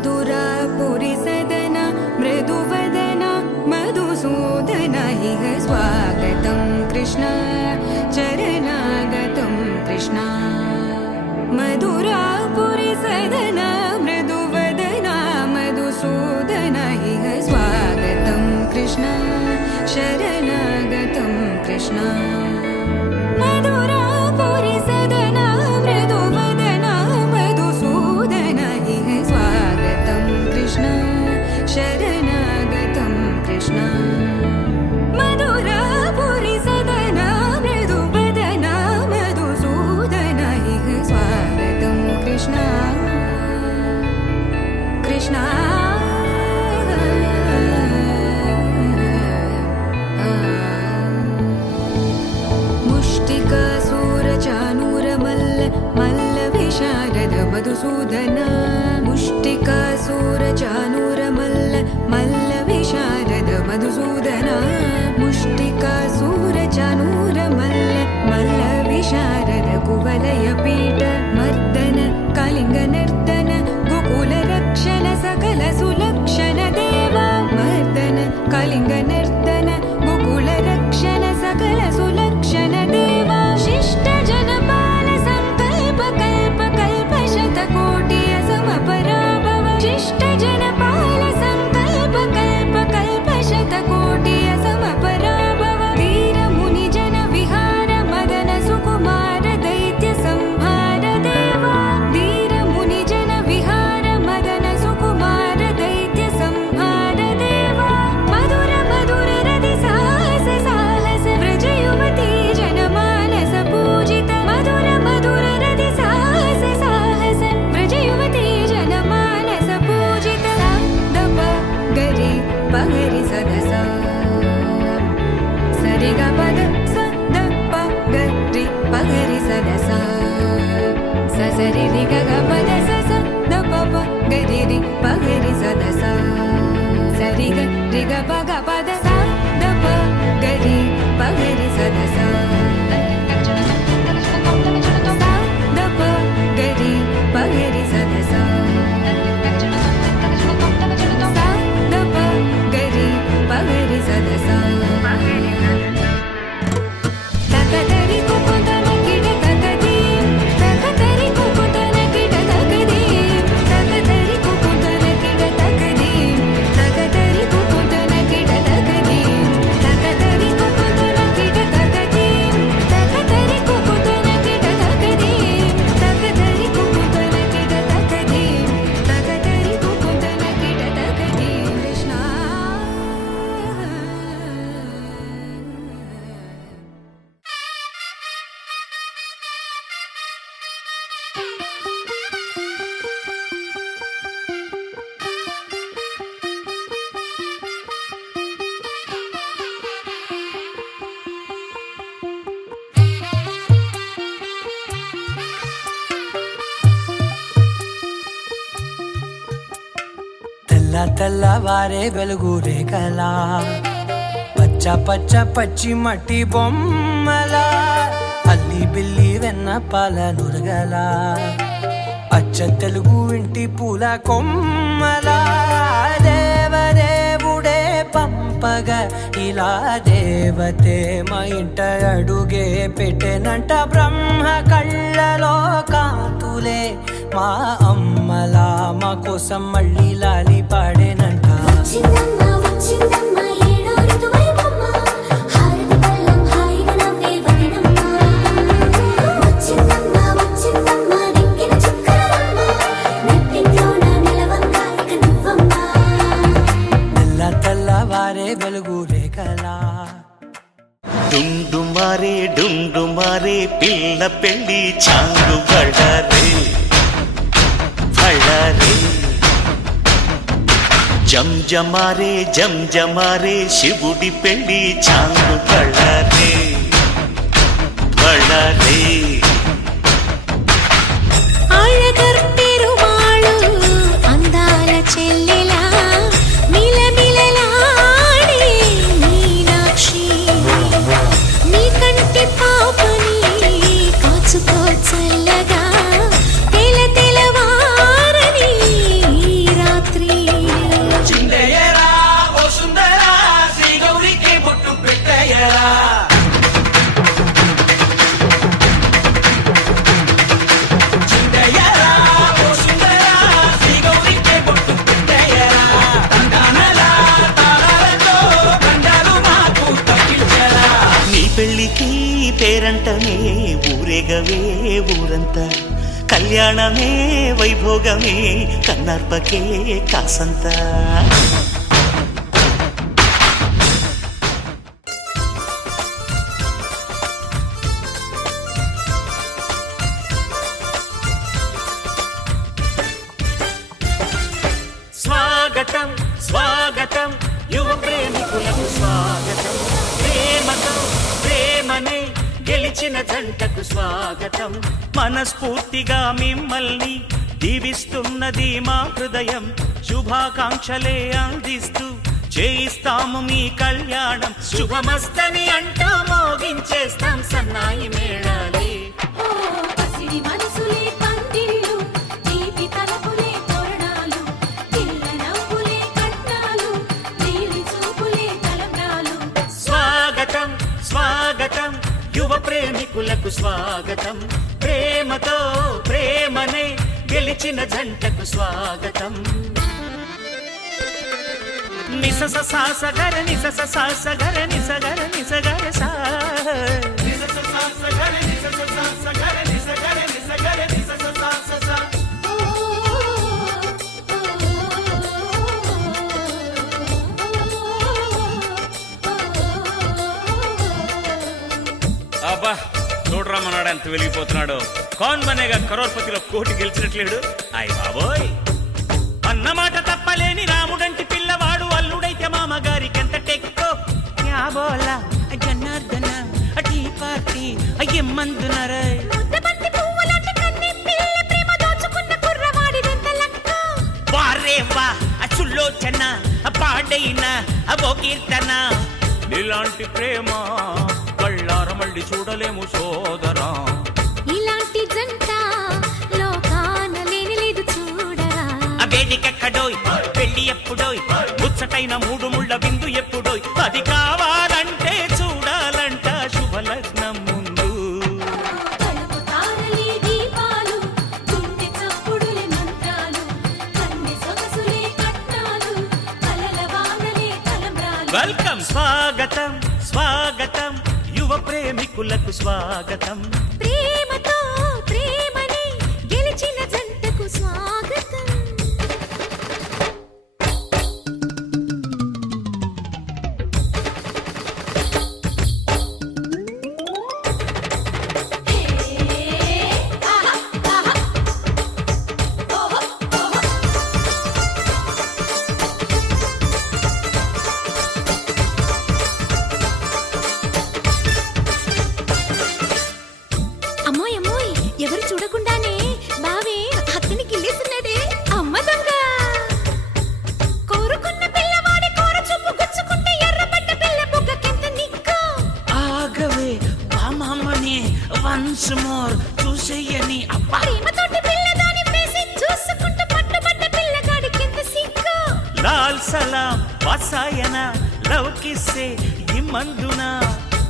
मधुरापुरि सदना मृदुवदना मधुसूदन इह स्वागतं कृष्ण चरणागतं कृष्ण मधुरापुरि सदना मृदुवदना मधुसूदन इह स्वागतं कृष्ण शरणागतं कृष्ण मधुरापुरि सदना मृदुवदना मधुसूदन इह स्वागतं कृष्ण शरणागतं कृष्ण मधुरापुरि सदना मृदुवदना मधुसूदन इह स्वागतं कृष्ण कृष्ण मधुसूदन मुष्टिकासुरचाणूरमल्ल मल्लविशारद मधुसूदन मुष्टिकासुरचाणूरमल्ल मल्लविशारद कुवलयपीठ मर्दन कलिङ्गनर्दन गोकुलरक्षण सकल सुलक्षण देवा मर्दन कलिङ्गनर्दन गोकुलरक्षण सकल सुलक्षण देवा शिष्ट जनपाल संकल्प कल्प कल्प शतकोटि असमपराभव शिष्ट जनपाल संकल्प कल्प कल्प शतकोटि असमपराभव वीर मुनि जन विहार मदन सुकुमार दैत्य संहार देवा वीर मुनि जन विहार मदन सुकुमार दैत्य संहार देवा मधुर मधुर रति साहस साहस व्रज युवती जनमानस पूजित मधुर मधुर रति साहस साहस व्रज युवती जनमानस पूजित दप गरि पगरि सदस सरि ग पद स द प गरि पगरि सदस स सरि रि ग ग पद स स द प प गरि रि पगरि सदस सरि ग रि ग प ग पद स द प गरि पगरि सदस द प गरि पगरि सदस द प गरि पगरि सदस तकदरि कुकुतन किड तकदी तकदरि कुकुतन किड तकदी तकदरि कुकुतन किड तकदी तकदरि कुकुतन किड तकदी तकदरि कुकुतन किड तकदी तकदरि कुकुतन किड तकदी तकदरि कुकुतन किड तकदी तकदरि कुकुतन किड तकदी कृष्ण తెల్ల తెల్లవారే వెలుగు రేఖలా పచ్చ పచ్చ పచ్చి మట్టి బొమ్మలా అల్లి బిల్లి వెన్న పాల నురగలా అచ్చ తెలుగు ఇంటి పూల కొమ్మలా దేవదేవుడే పంపగా ఇలా దేవతే మా ఇంట అడుగే పెట్టెనంట బ్రహ్మ కళ్ళలో కాంతులే మా అమ్మలా మా కోసం మళ్ళీ లాలి పాడేనంట వచ్చిందమ్మ వచ్చిందమ్మ ఏడో ఋతువైవమ్మ హారతి పళ్ళం హాయిగా నవ్వే వదనమ్మ వచ్చిందమ్మ వచ్చిందమ్మ దిక్కిన చుక్కలమ్మ నెట్టింట్లోన నిలవంగా ఇక నువ్వమ్మ తెల్ల తెల్లవారే వెలుగు రేఖలా డుండుమారే పిల్ల పెళ్ళి చాంగు బళ్ళారే బళ్ళారే జంజమారే శివుడి పెళ్ళి చాంగు బళ్ళారే బళ్ళారే అళగర్ పెరుమాళు అందాల చెల్లెలా మిలమిలలాడే మీనాక్షి నీ కంటి పాపని కాచుకో చల్లగా తెల తెలవారని పేరంటమే ఊరేగవే ఊరంతా కళ్యాణమే వైభోగమే కన్నార్పకే కాసంతా స్వాగతం స్వాగతం యువ ప్రేమికులకు స్వాగతం ప్రేమతో ప్రేమనే గెలిచిన జంటకు స్వాగతం మనస్ఫూర్తిగా మిమ్మల్ని దీవిస్తున్నది మా హృదయం శుభాకాంక్షలే అందిస్తూ చేయిస్తాము మీ కళ్యాణం శుభమస్తని అంటూ మోగించేస్తాం సన్నాయి మేళాలే పసిడి మనసులే పందిళ్ళు తీపి తలపులే తోరణాలు పిల్ల నవ్వులే కట్నాలు నీలి చూపులే తలంబ్రాలు స్వాగతం స్వాగతం యువ ప్రేమికులకు స్వాగతం ప్రేమతో ప్రేమనే గెలిచిన జంటకు స్వాగతం నిసస సాసగర నిసస సాసగర నిసగర నిసగర సా నిసస సాసగర నిసస సాసగర నిసగర నిసగర నిసస సాస సా అబ్బా చూడరా మనాడు ఎంత వెలిగిపోతున్నాడు కౌన్ బనేగా కరోర్పతిలో కోటి గెలిచినట్లేడు అయ్ బాబోయ్ అన్నమాట తప్పలేని రాముడంటి పిల్లవాడు అల్లుడైతే మామగారికెంత టెక్కో యాబోలా జనార్దన టీ పార్టీ అయ్యమ్మందునరే ముద్దబంతి పువ్వులాంటి కన్ని పిల్ల ప్రేమ దోచుకున్న కుర్రవాడిదెంత లక్క వారే వా అసులోచన పాడైన అవో కీర్తన నీలాంటి ప్రేమ కళ్ళార మళ్ళీ చూడలేము సోదరా ఇలాంటి జంట లోకాన లేని లేదు చూడరా వేదికెక్కడోయ్ పెళ్లి ఎప్పుడోయ్ ముచ్చటైన మూడు ముళ్ళ విందు ఎప్పుడోయ్ అది కావాలంటే చూడాలంట శుభలగ్నం ముందు కలుపు తారలే దీపాలు గుండె చప్పుడులే మంత్రాలు కన్నె సొగసులే కట్నాలు కలల వానలే తలంబ్రాలు వెల్కమ్ స్వాగతం స్వాగతం యువ ప్రేమికులకు స్వాగతం ప్రేమతో ప్రేమని గెలిచిన జంటకు స్వాగతం అమ్మోయ్ అమ్మోయ్ ఎవరు చూడకుండానే బావే అతని గిల్లేస్తున్నాడే అమ్మ దొంగ కోరుకున్న పిల్లవాడి కోర చూపు గుచ్చుకుంటే ఎర్రబడ్డ పిల్ల బుగ్గకెంత నిక్కో ఆగవే మామని వన్స్ మోర్ చూసేయని అబ్బా ప్రేమతోటి పిల్ల దాని ఫేసి చూసుకుంటూ పట్టుబడ్డ పిల్లగాడికెంత సిక్కో లాల్ సలాం వాసాయన లవ్ కిస్సే ఇమ్మందున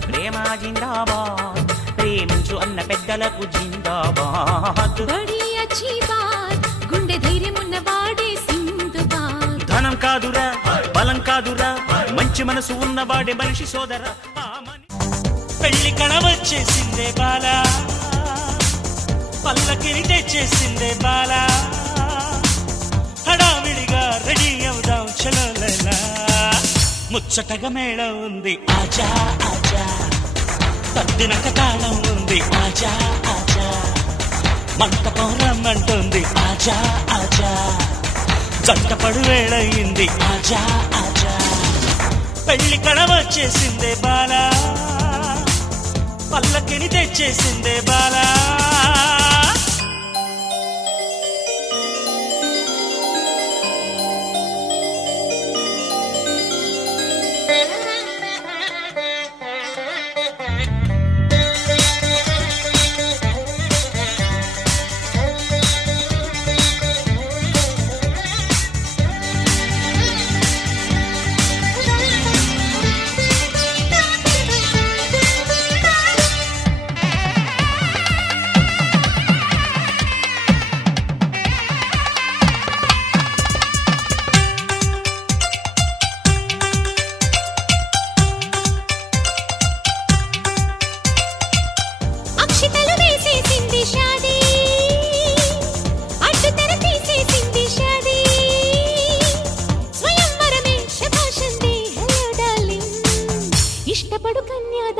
ప్రేమ జిందాబాద్ ప్రేమించు అన్న పెద్దలకు జిందాబాద్ బడి అచ్చి బాత్ గుండె ధైర్యమున్న వాడే సింధుబాద్ ధనం కాదురా బలం కాదురా మంచి మనసు ఉన్నవాడే మనిషి సోదరా పెళ్లి కణ వచ్చేసిందే బాలా పల్లకిని తెచ్చేసిందే బాలా హడావిడిగా రెడీ అవుదాం చలోలా ముచ్చటగా మేళ ఉంది ఆజా ఆజా తద్దినక తాళం ఉంది ఆజా ఆజా మంటపం రమ్మంటుంది ఆజా ఆజా జంట పడు వేళయింది ఆజా ఆజా పెళ్లి కళ వచ్చేసిందే బాలా పల్లకిని తెచ్చేసిందే బాలా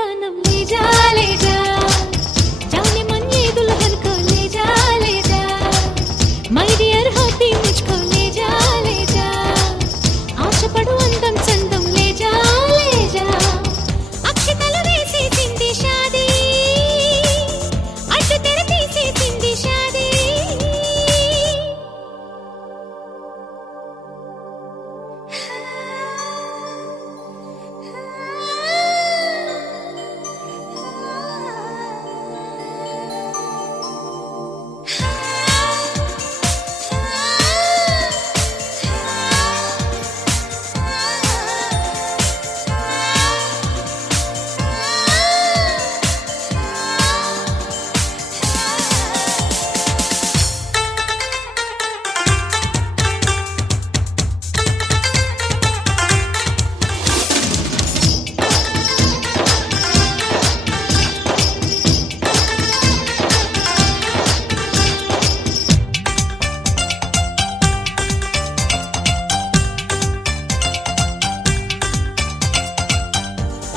मस्तानम ले जा जाने मन ये दुल्हन को ले जा माय डियर होती मुझको ले जा आशा पड़ू अंदम चंदम ले जा अक्षतलु वेसी सिंधी शादी अड्डु तेरे तीसी सिंधी शादी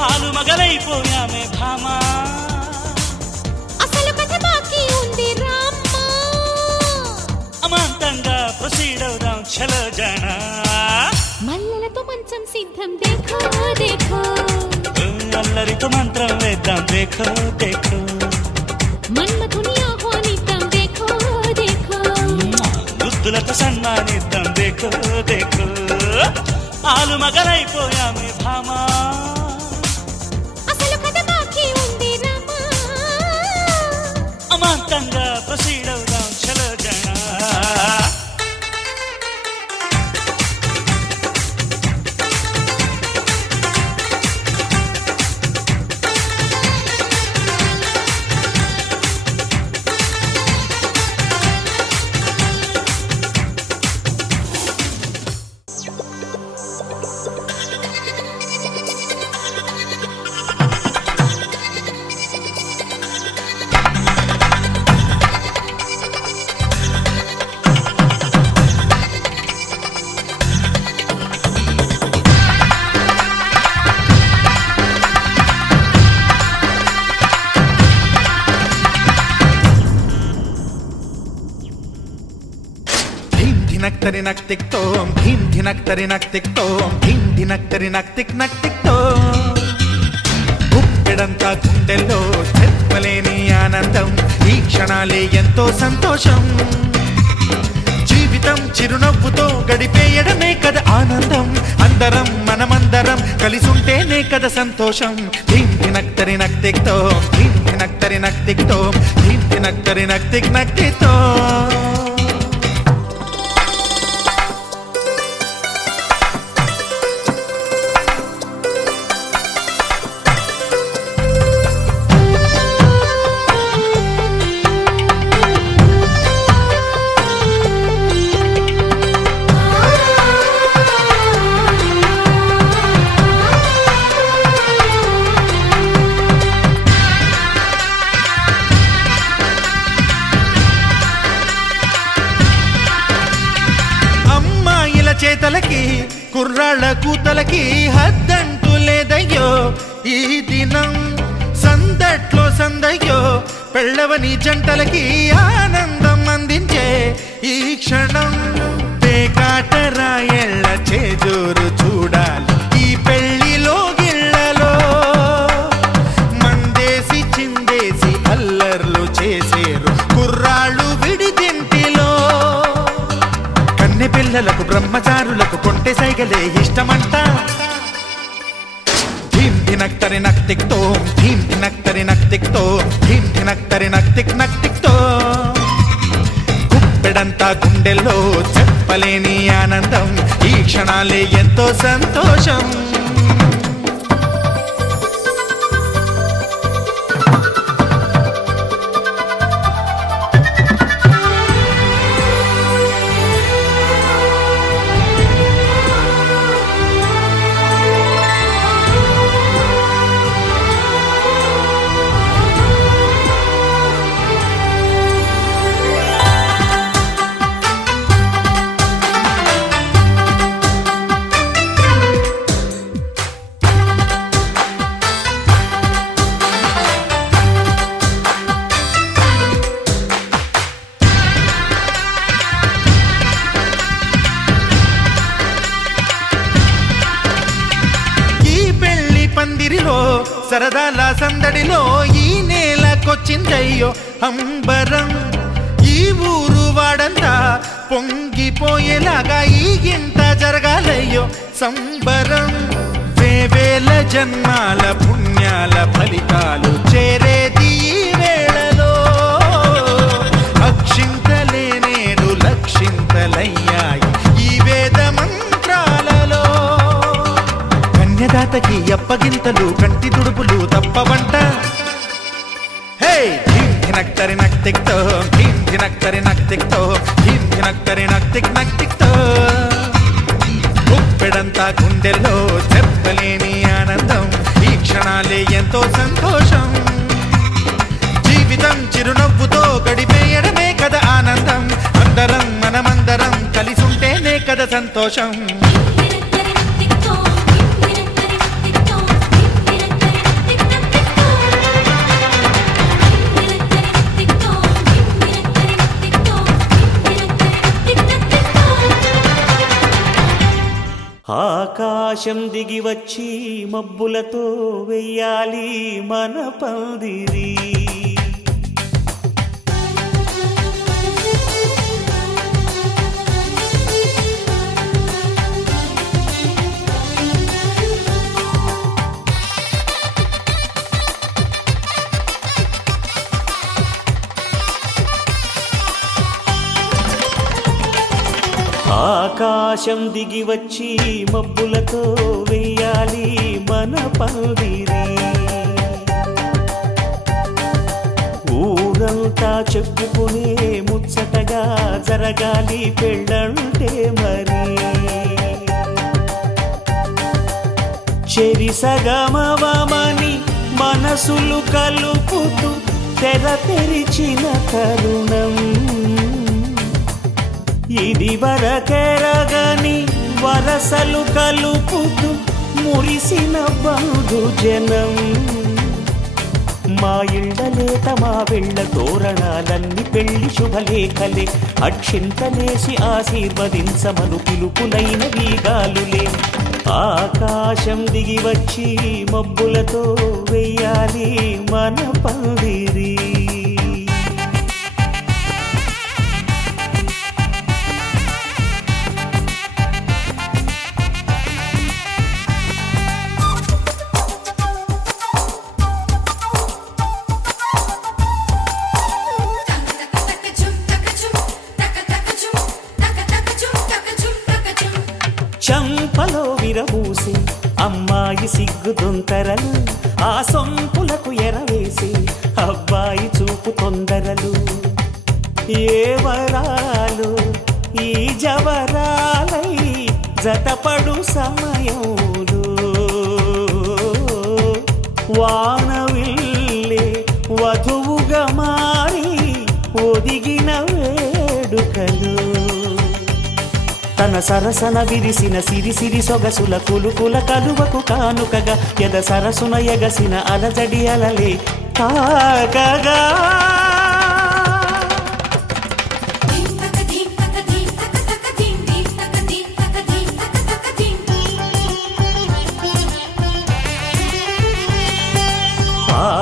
ఆలు మగలైపోయామే భామా అసలు కథ బాకీ ఉంది రామ్మా అమాంతంగా ప్రొసీడ్ అవుదాం చలో జానా మల్లెలతో మంచం సిద్ధం देखो देखो అల్లరితో మంత్రం వేద్దాం దేఖో దేఖో మన్మథుని ఆహ్వానిద్దాం देखो देखो గుద్దులతో సన్మానిద్దాం దేఖో దేఖో ఆలు మగలైపోయామే భామా అసలు కథ బాకీ ఉంది రామ్మా అమాంతంగా ప్రొసీడ్ అవుదాం చలో జానా ధినక్తరి నక్తిక్ తోం ధీం ధినక్తరి నక్తిక్ తోం ధీం ధినక్తరి నక్తిక్ తోం గుప్పెడంతా గుండెల్లో చెప్పలేని ఆనందం ఈ క్షణాలే ఎంతో సంతోషం జీవితం చిరునవ్వుతో గడిపేయడమే కదా ఆనందం అందరం మనమందరం కలిసుంటేనే కదా సంతోషం ధీం ధినక్తరి నక్తిక్ తోం ధీం ధినక్తరి నక్తిక్ తోం ధీం ధినక్తరి నక్తిక్ తోం చేతలకి కుర్రాళ్ళ కూతలకి హద్దంటూ లేదయ్యో ఈ దినం సందట్లో సందయ్యో పెళ్ళవని జంటలకి ఆనందం అందించే ఈ క్షణం పేకాటరాయళ్ళ చేజోరు చూడాలి ఈ పెళ్లిలో గిళ్ళలో మందేసి చిందేసి అల్లర్లు చేసేరు కుర్రాళ్ళు విడిదింటిలో కన్నె పిల్లలకు బ్రహ్మచారులకు కొంటె సైగలే ఇష్టమంట ధీం ధినక్తరి నక్తిక్ తోం ధీం ధినక్తరి నక్తిక్ తోం ధీం ధినక్తరి నక్తిక్ తోం గుప్పెడంతా గుండెల్లో చెప్పలేని ఆనందం ఈ క్షణాలే ఎంతో సంతోషం సరదాల సందడిలో ఈ నేలకొచ్చిందయ్యో అంబరం. ఈ ఊరు వాడంతా పొంగిపోయేలాగా ఈ గింత జరగాలయ్యో సంబరం. వేవేల జన్మాల పుణ్యాల ఫలితాలు చేరేది ఈ వేళలో. అక్షింతలే నేడు లక్షింతలయ్యాయి ఈ వేద మంత్రాలలో. కన్యదాతకి అప్పగింతలు కంటి దుడుపులు తప్పవంట. హే ధీమ్ ధినక్తరి నక్తిక్తో ధీమ్ ధినక్తరి నక్తిక్తో ధీమ్ ధినక్తరి నక్తిక్ నక్తిక్తో. గుప్పెడంతా గుండెల్లో చెప్పలేని ఆనందం. ఈ క్షణాలే ఎంతో సంతోషం. జీవితం చిరునవ్వుతో గడిపేయడమే కదా ఆనందం. అందరం మనమందరం కలిసుంటేనే కదా సంతోషం. ఆకాశం దిగి వచ్చి మబ్బులతో వెయ్యాలి మన పందిరి. ఆకాశం దిగి వచ్చి మబ్బులతో వెయ్యాలి మన పందిరి. ఊరంతా చెప్పుకునే ముచ్చటగా జరగాలి పెళ్ళంటే మరి. చెరిసగమవమని మనసులు కలుపుతూ తెర తెరిచిన తరుణం. ఇది వరకెరగని వరసలు కలుపుతూ మురిసిన బంధుజనం. మా ఇళ్ళలేత మా వెళ్ళ తోరణాలన్నీ పెళ్లి శుభలేఖలే. అక్షింతలేసి ఆశీర్వదించమను పిలుపులైన వీగాలులే. ఆకాశం దిగి వచ్చి మబ్బులతో వెయ్యాలి మన పందిరి. చంపలో విరబూసి అమ్మాయి సిగ్గుదొంతరలు. ఆ సొంపులకు ఎరవేసి అబ్బాయి చూపు తొందరలు. ఏ వరాలు ఈ జవరాలై జతపడు సమయంలో. వానవిల్లే వధువుగా మారి ఒదిగిన వేడుకలు. తన సరసన విరిసిన సిరిసిరి సొగసుల కులుకుల కలువకు కానుకగా ఎద సరసున ఎగసిన అలజడి అలలే తాకగా.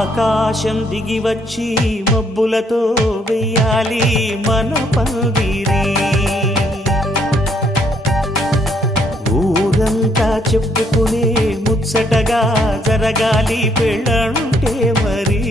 ఆకాశం దిగి వచ్చి మబ్బులతో వెయ్యాలి మన పందిరి. ఊరంతా చెప్పుకునే ముచ్చటగా జరగాలి పెళ్ళంటే మరి.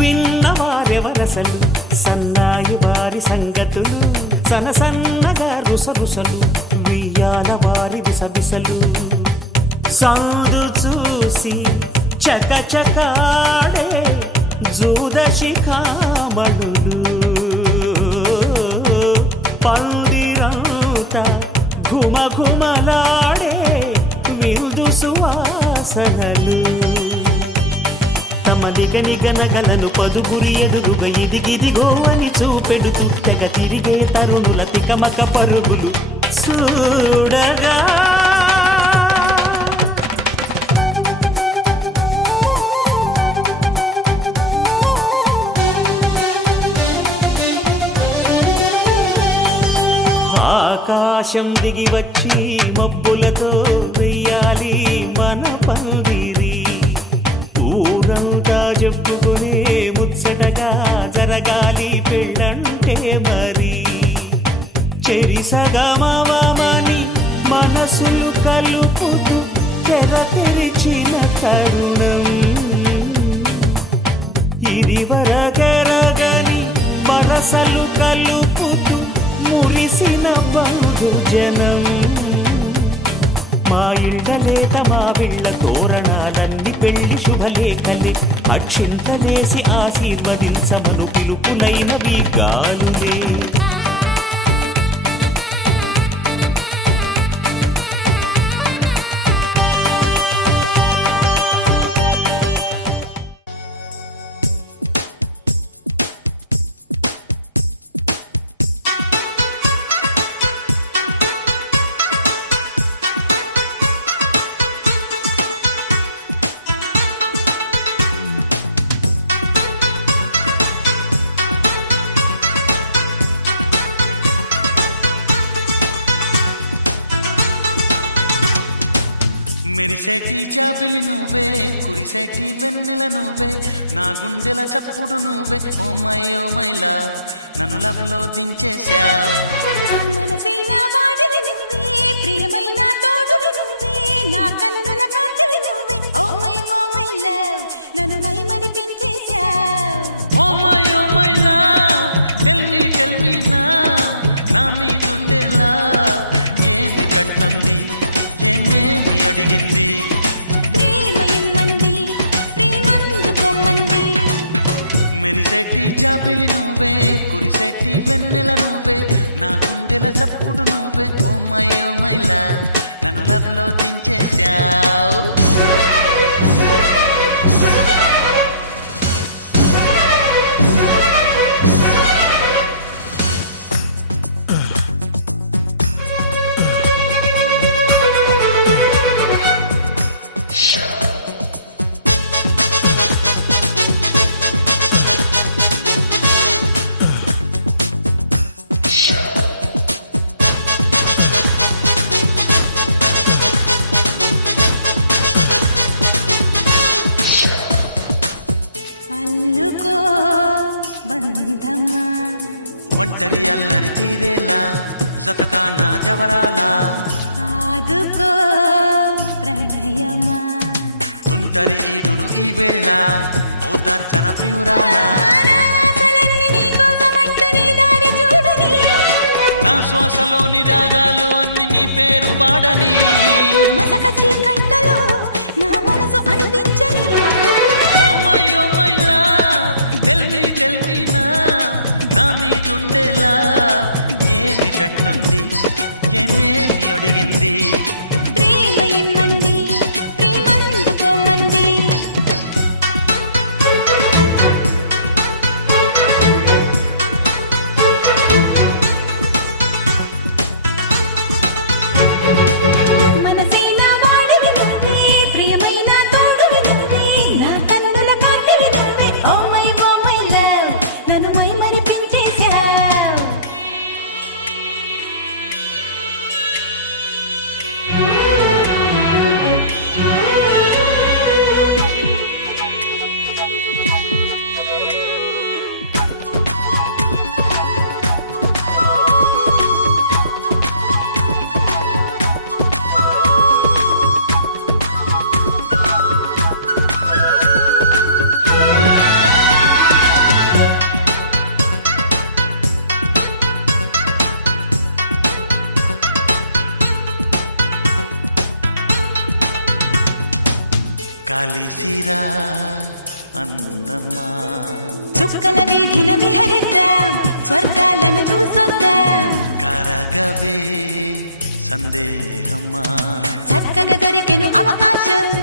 విన్నవారెవరసలు సన్నాయి వారి సంగతులు. సనసన్నగా రుసరుసలు వియ్యాల వారి విసవిసలు. సందు చూసి చకచకాడే జూదశిఖామణులు. పందిరంతా ఘుమఘుమలాడే విందు సువాసనలు. కమలిగ నగలను పదుగురి ఎదురుగా ఇదిగిదిగో అని చూపెడుతూ తెగ తిరిగే తరుణుల తికమక పరుగులు చూడగా ఆకాశం దిగి వచ్చి మబ్బులతో వెయ్యాలి మన పందిరి ఊరంతా చెప్పుకునే ముచ్చటగా జరగాలి పెళ్ళంటే మరి చెరిసగమవమని మనసులు కలుపుతూ తెర తెరిచిన తరుణం ఇది వరకెరగని వరసలు కలుపుతూ మురిసిన బహుజనం మా ఇళ్ళలేత మా విళ్ళ తోరణాలన్నీ పెళ్లి శుభలేఖలే అక్షింతలేసి ఆశీర్వదించమను పిలుపులైనవి గాలులే అవకాశం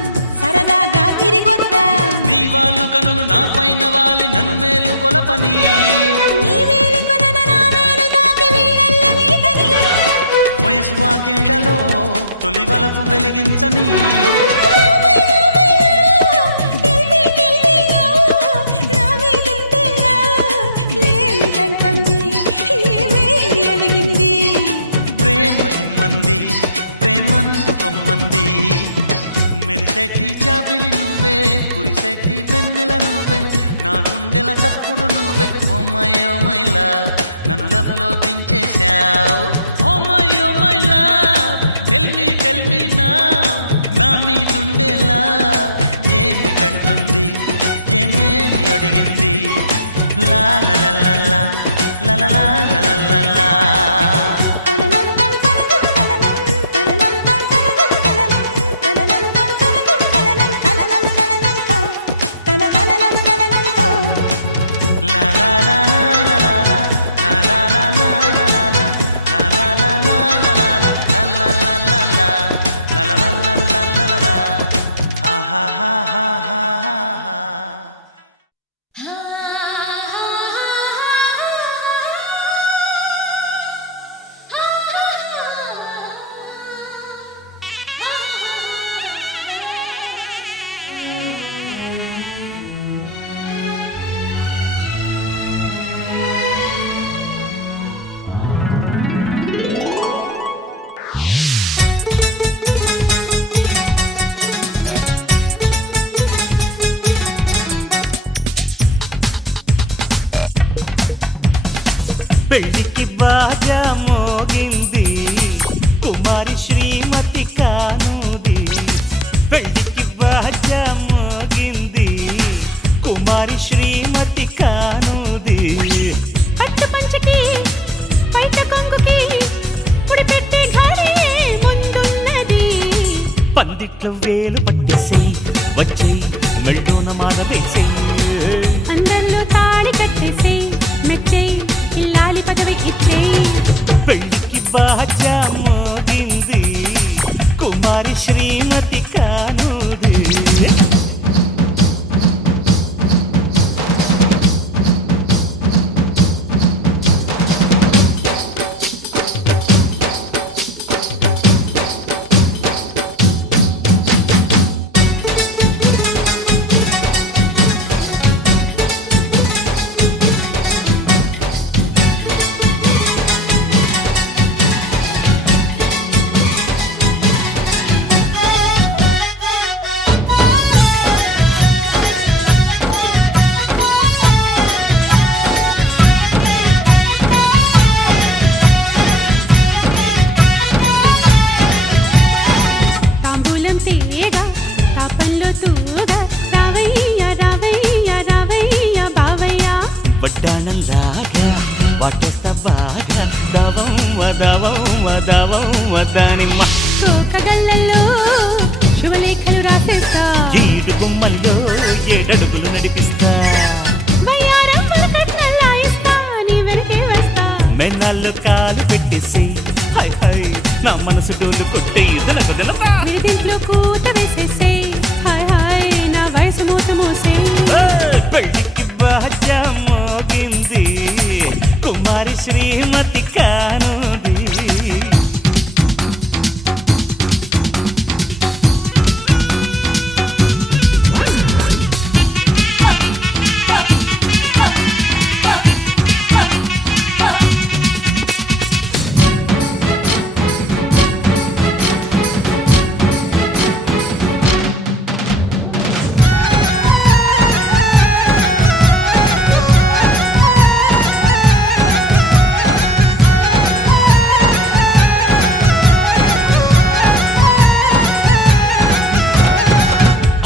పెళ్లికి బాజా మోగింది కుమారి శ్రీమతి కానుది పెళ్లికి బాజా మోగింది కుమారి శ్రీమతి కానుది పట్టు పంచకి పైట కొంగుకి ముడి పెట్టే ఘడి ముందున్నది పందిట్లో వేలు పట్టేసేయ్ వచ్చేయ్ మెళ్ళోన మాల వేసేయ్ అందరిలో తాళి కట్టేసేయ్ మెచ్చేయ్ ఇల్లాలి పదవి ఇచ్చేయ్ పెళ్లికి బాజా మోగింది కుమారి శ్రీమతి కానుది తాంబూలం తీయగా తాపంలో తూగా రావయ్య రావయ్య రావయ్య బావయ్య వడ్డాణంలాగా వాటేస్తా బాగా దవం వదవం వదవం వదానిమ్మ కోకగళ్ళల్లో శుభలేఖలు రాసేస్తా ఈడు గుమ్మల్లో ఏడడుగులు నడిపిస్తా వయ్యారంపుల కట్నల్లా ఇస్తా నీ వెనకే వస్తా మెన్నాళ్ళు కాలు పెట్టేసి హై హై నా మనసు డోలు కొట్టే ఇదనకు దినపా వీడింట్లో కూత వేసేసే హాయ్ హాయ్ నా వయసు మూత మూసే పెళ్లికి బాజా మోగింది కుమారి శ్రీమతి కానుది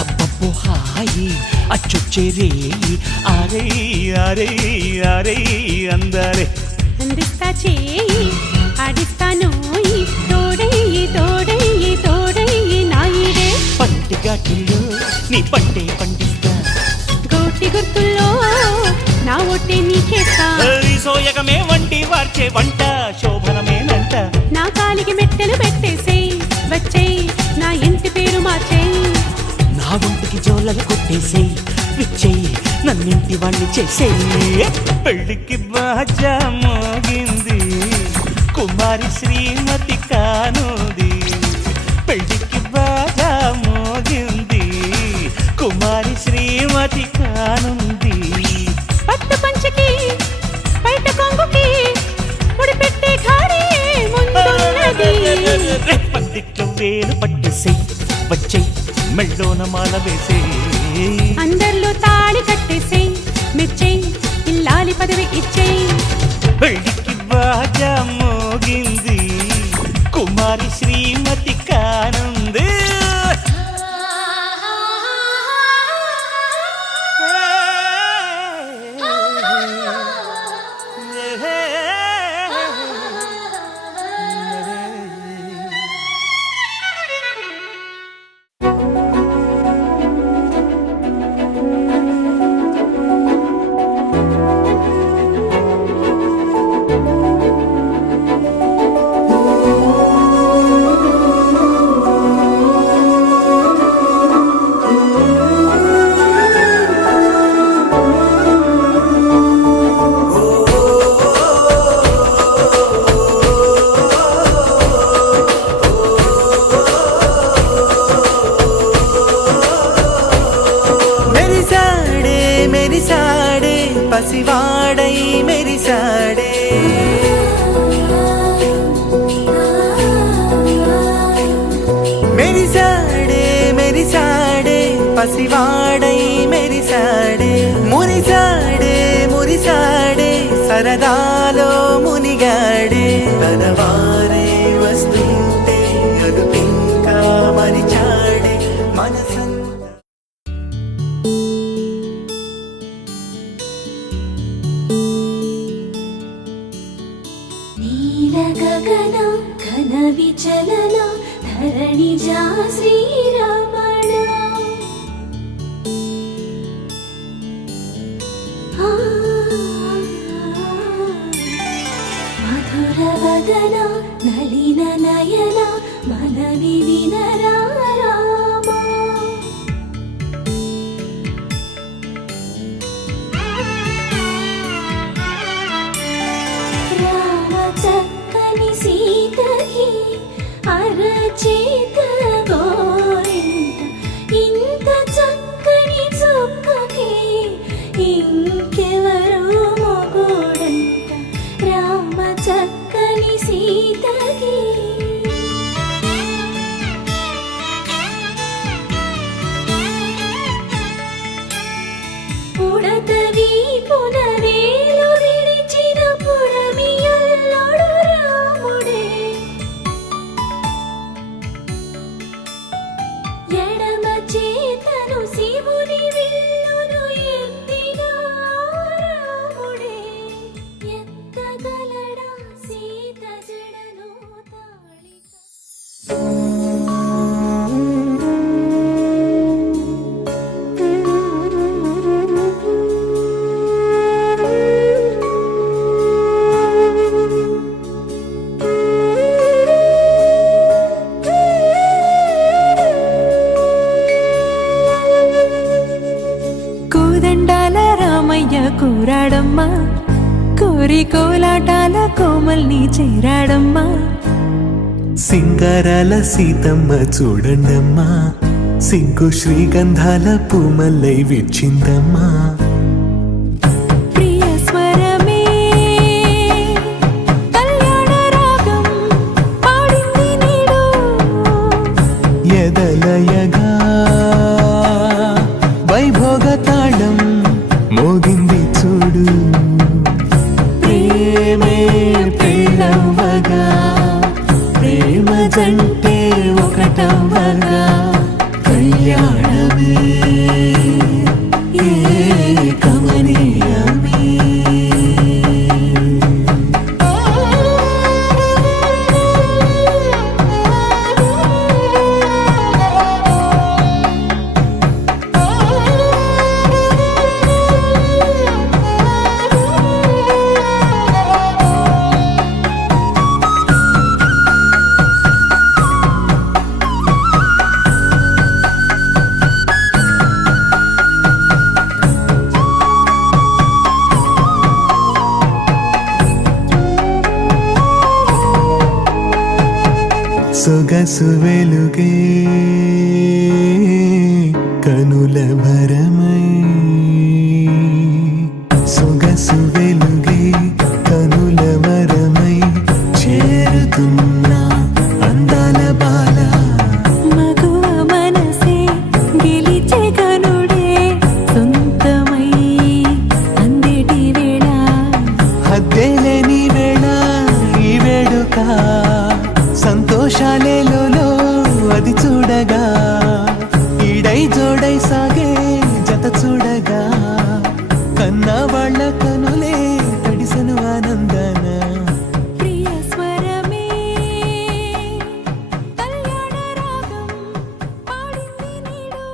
అబ్బబ్బో హాయి అచ్చొచ్చే రేయి ఆరే ఆరే ఆరే అందరే అందిస్తా చేయి ఆడిస్తా నోయి తోడయ్యి తోడయ్యి తోడయ్యి నాయుడే పంటి ఘాటుల్లో నీ పంటే పండిస్తా గోటి గుర్తుల్లో నా ఒట్టే నీకేస్తా ఈ సోయగమే వంటి వార్చే వంట శోభనమేనంట నా కాలికి మెట్టెలు పెట్టేసేయ్ వచ్చేయ్ నా ఇంటి పేరు మార్చేయ్ నా ఒంటికి జోలలు కొట్టేసేయ్ విచ్చేయి నన్నింటి వాణ్ణి చేసేయి పెళ్లికి బాజా మోగింది కుమారి శ్రీమతి కానుది పెళ్లికి బాజా మోగింది కుమారి శ్రీమతి కానుంది పట్టు పంచకి బయట కొంగుకి ముడి పెట్టే ఘడి ముందున్నది పందిట్లో వేలు పట్టేసేయ్ వచ్చేయ్ మెళ్ళోన మాల వేసేయ్ అందరిలో తాళి కట్టేసేయ్ మెచ్చేయ్ ఇల్లాలి పదవి ఇచ్చేయ్ పెళ్లికి బాజా మోగింది కుమారి శ్రీమతి కానుంది పసివాడై మెరిసాడే మెరిసాడే మెరిసాడే పసివాడై మెరిసాడే మురిసాడే మురిసాడే సరదాలో తన వారే వస్తుంటే అదుపింకా మరిచాడే మనసంతా. నీల గగన ఘన విచలన ధరణిజా శ్రీరమణ మధుర వదన నలిన నయన మనవి వినరా రామా. రామ చక్కని సీతకి అరచేత గోరింట ఇంత చక్కని చుక్కకి ఇంకెవరు మొగుడంట. రామ చక్కని సీతకి ఉడతవి పునవేలు విడిచిన పుడమియల్లుడు రాముడే. ఎడమ చేతను శివుని విల్లును ఎత్తిన రాముడే. ఎత్తగలడా సీత జడను తాళిక. కోదండాల రామయ్య కూరాడమ్మా, కోరి కోలాటాల కోమల్ని చేరాడమ్మా. సింగారాల సీతమ్మ చూడండమ్మా, సింగు శ్రీగంధాల పూమల్లై విచ్చిందమ్మా. ప్రియ స్వరమే కళ్యాణ రాగం పాడింది నీడు. ఎదలయగా వైభోగ తాళం మోగింది చూడు. ప్రేమే పెళ్ళవ్వగా ప్రేమ జంటే ఒకటవ్వగా కళ్యాణమే కమనీయమే. సొగసు వెలుగే కనుల భరమై, సొగసు వెలుగే కనుల వరమై చేరుతున్నా అందాల బాల. మగువ మనసే గెలిచే గనుడే సొంతమై అందేటి వేళ. హద్దేలేని వేళ ఈ వేడుక సంతోషాలేలో అది చూడగా. ఈడై జోడై సాగే జత చూడగా కన్నా వాళ్ళ కనులే తడిసెను ఆనందన. ప్రియ స్వరమే కళ్యాణ రాగం పాడింది నీడు.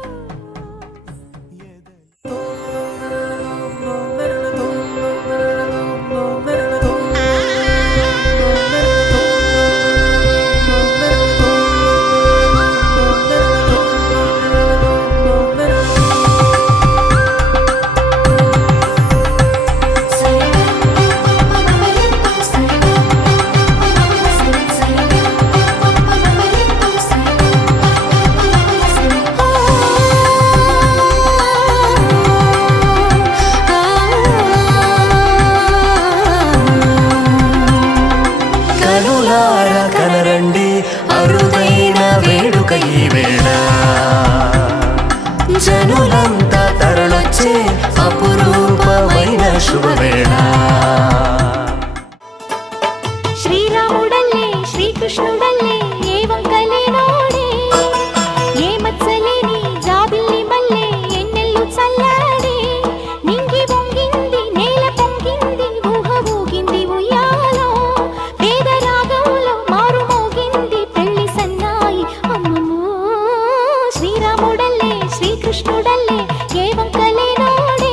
శ్రీకృష్ణుడల్లే ఏ వంకలేనోడే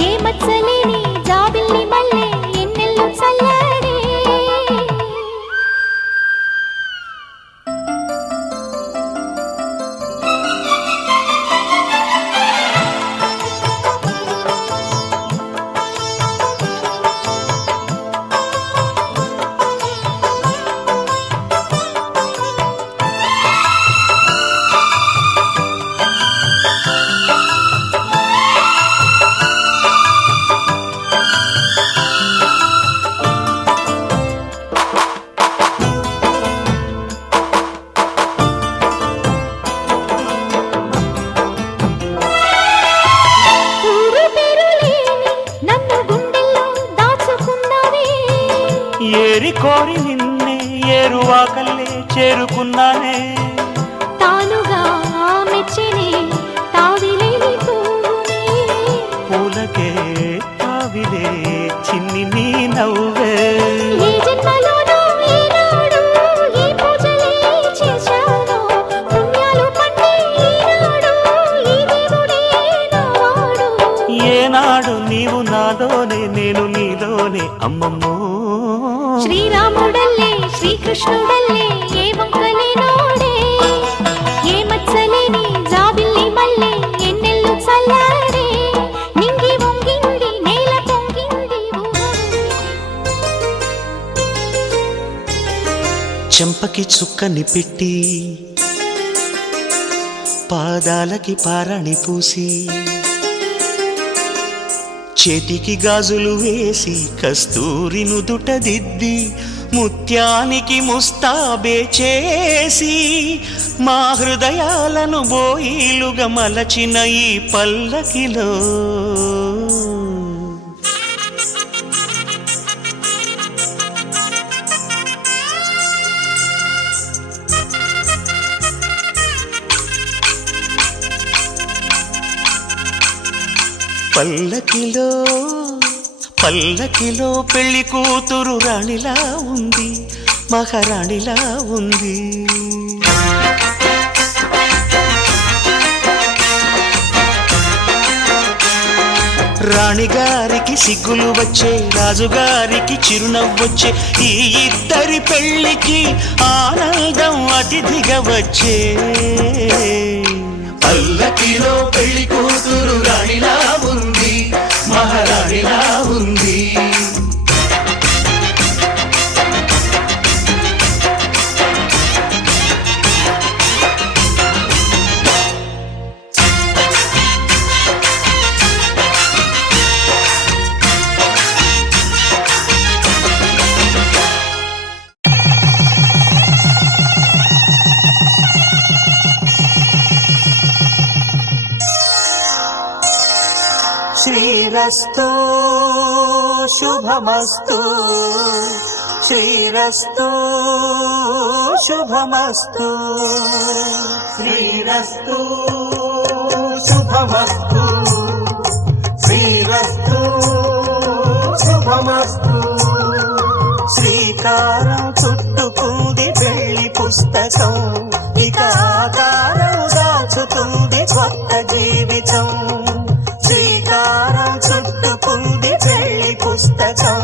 ఏ మత్సలేని జాబిల్లి మల్లె ఎన్నెల్లు చల్లడే ఊరు పేరు లేని నన్ను గుండెల్లో దాచుకున్నావే ఏరి కోరి నిన్నే ఏరువాకల్లే చేరుకున్నానే తానుగా మెచ్చినే తావిలేని పువ్వునే పూలకే తావిలే చిన్ని నీ నవ్వే ఏ జన్మలోనో ఈనాడు ఏ పూజలే చేశానో పుణ్యాలు పండే ఈనాడు ఈ దేవుడే నావాడు ఏనాడు నీవు నాలోనే నేను నీలోనే అమ్మమ్మో శ్రీరాముడల్లే శ్రీకృష్ణుడల్లే ఏ వంకలేనోడే ఏ మత్సలేని జాబిల్లి మల్లె ఎన్నెల్లు చల్లాడే నింగి వంగింది నేల పొంగింది చెంపకి చుక్కని పెట్టి పాదాలకి పారాణి పూసి చేతికి గాజులు వేసి కస్తూరి నుదుట దిద్ది ముత్యానికి ముస్తాబే చేసి మా హృదయాలను బోయిలుగా మలచిన ఈ పల్లకిలో పల్లకిలో పల్లకిలో పెళ్లి కూతురు రాణిలా ఉంది మహారాణిలా ఉంది రాణిగారికి సిగ్గులు వచ్చే రాజుగారికి చిరునవ్వొచ్చే ఈ ఇద్దరి పెళ్లికి ఆనందం అతిథిగా వచ్చే పల్లకిలో పెళ్లి కూతురు రాణిలా ఉంది మహారాణిలా ఉంది శ్రీరస్తు శుభమస్తు శ్రీరస్తు శుభమస్తు శ్రీరస్తు శుభమస్తు శ్రీరస్తు శుభమస్తు శ్రీకారం చుట్టుకుంది పెళ్లి పుస్తకం ఇక ఆకారం దాచుతుంది కొత్త జీవితం శ్రీకారం చుట్టుకుంది పెళ్లి పుస్తకం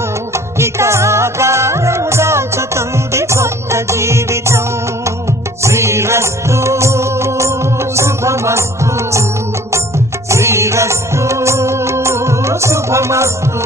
ఇక ఆకారం దాచుతుంది కొత్త జీవితం శ్రీరస్తు శుభమస్తు శ్రీరస్తు శుభమస్తు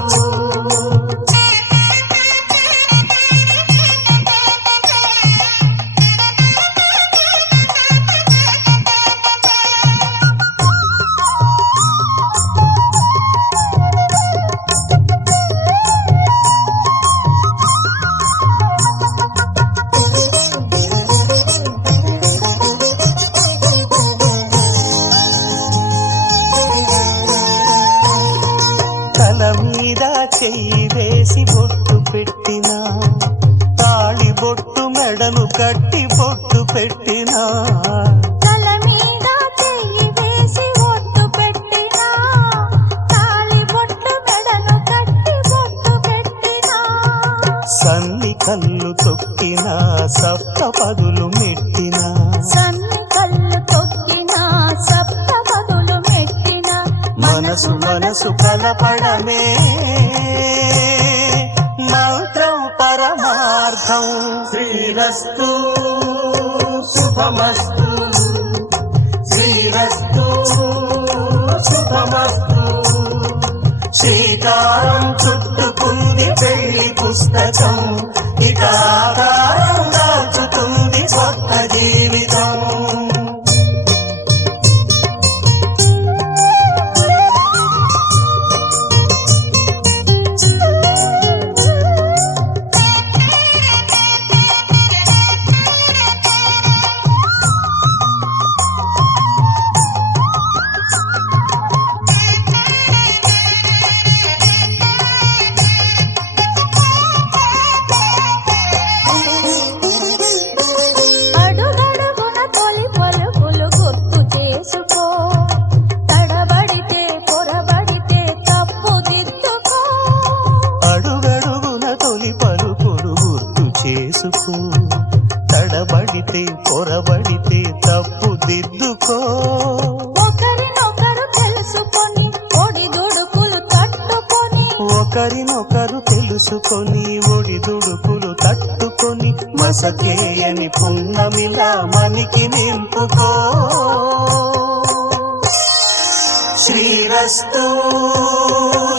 చెయ్యి వేసి బొట్టు పెట్టినా తాళి బొట్టు మెడలు కట్టి బొట్టు పెట్టినా తల మీద చెయ్యి వేసి బొట్టు పెట్టినా తాళి బొట్టు మెడలు కట్టి బొట్టు పెట్టినా సన్ని కళ్ళు తొక్కినా సప్త పదులు మెట్టినా సన్ని కళ్ళు తొక్కినా సప్త మనసు కలపడమే మంత్రం పరమార్థం. శ్రీరస్తు శుభమస్తు, శ్రీరస్తు శుభమస్తు. శ్రీకారం చుట్టుకుంది పెళ్లి పుస్తకం, ఇక ఆకారం దాచుతుంది కొత్త జీవితం. అడుగడుగున తొలి పలుకులు గుర్తు చేసుకో, తడబడితే పొరబడితే తప్పు దిద్దుకో. అడుగడుగున తొలి పలుకులు గుర్తు చేసుకో, తడబడితే పొరబడితే తప్పు దిద్దుకో. ఒకరినొకరు తెలుసుకొని ఒడిదుడుకులు తట్టుకొని, ఒకరినొకరు తెలుసుకొని ఒడిదుడుకులు తట్టుకొని మసకేయని పున్నమిలా మనికి నింపుకో. శ్రీరస్తు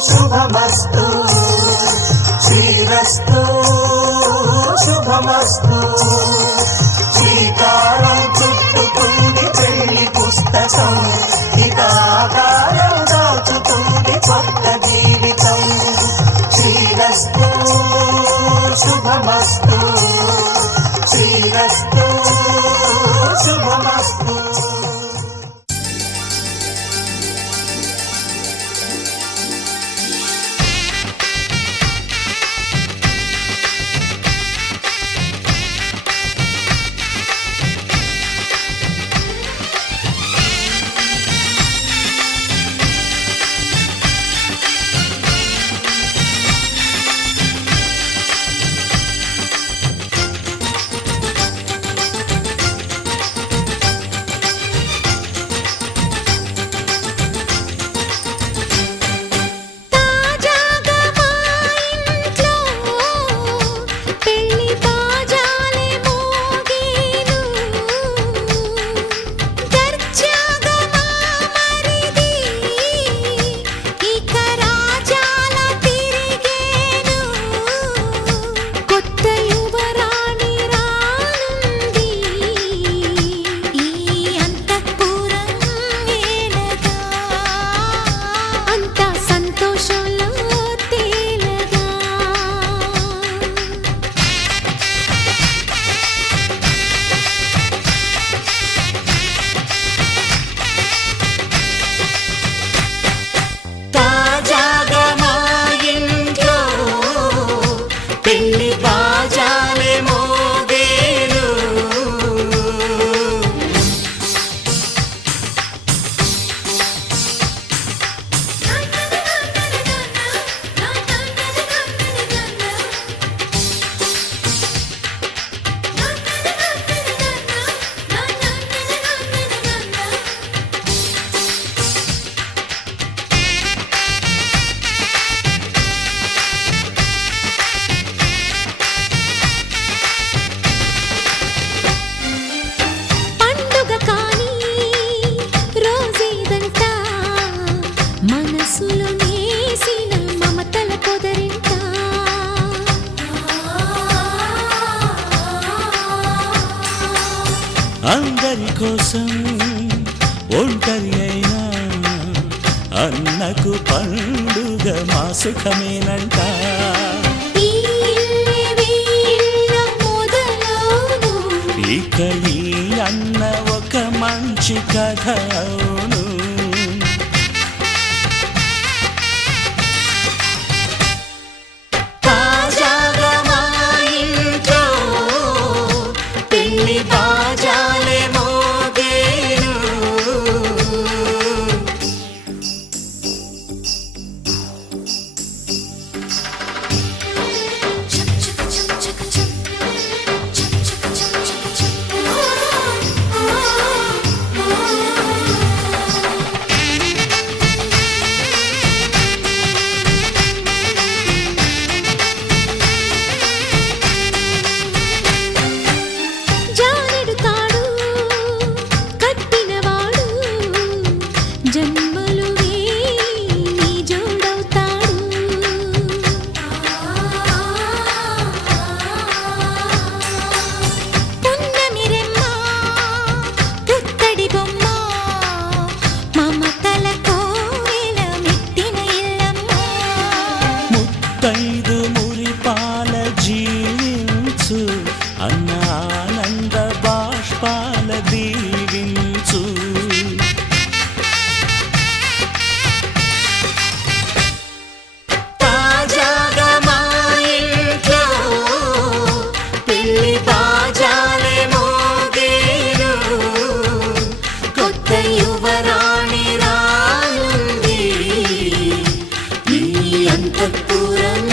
శుభమస్తు, శ్రీరస్తు శుభమస్తు. శ్రీకారం చుట్టుకుంది పెళ్లి పుస్తకం, ఇక ఆకారం దాచుతుంది కొత్త జీవితం. శ్రీరస్తు శుభమస్తు, శ్రీరస్తు శుభమస్తు. తాజాగా మా ఇంట్లో పెళ్లి బాజాలే మోగేను. దర్జాగా మా మరిది ఇక రాజాల తిరిగేను. కొత్త యువరాణి రానుంది ఈ అంతఃపురం ఏలగా, అంతా సంతోషంలో తేలగా. తాజాగా మా ఇంట్లో పెళ్లి బాజాలే మోగేను. పండుగ కాని రోజేదంట, మనసులో నేసిన మమతల పొదరింట. అందరి కోసం ఒంటరి అయినా అన్నకు పండుగ మా సుఖమేనంట. ఈ ఇల్లే వీళ్ళ మొదలవును, ఇక ఈ అన్న ఒక మంచి కథ అవును. తాజాగా మా ఇంట్లో పెళ్లి బాజాలే మోగేను. దీవించు. తాజాగా మా ఇంట్లో పెళ్లి బాజాలే మోగేను, కొత్త యువరాణి రానుంది ఈ అంతఃపురం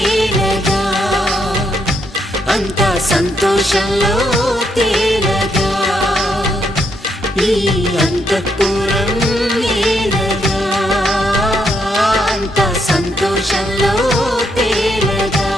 ఏలగా, అంతా సంతోషంలో తేలగా ఈ అంతఃపురం ఏలగా, అంతా సంతోషంలో తేలగా.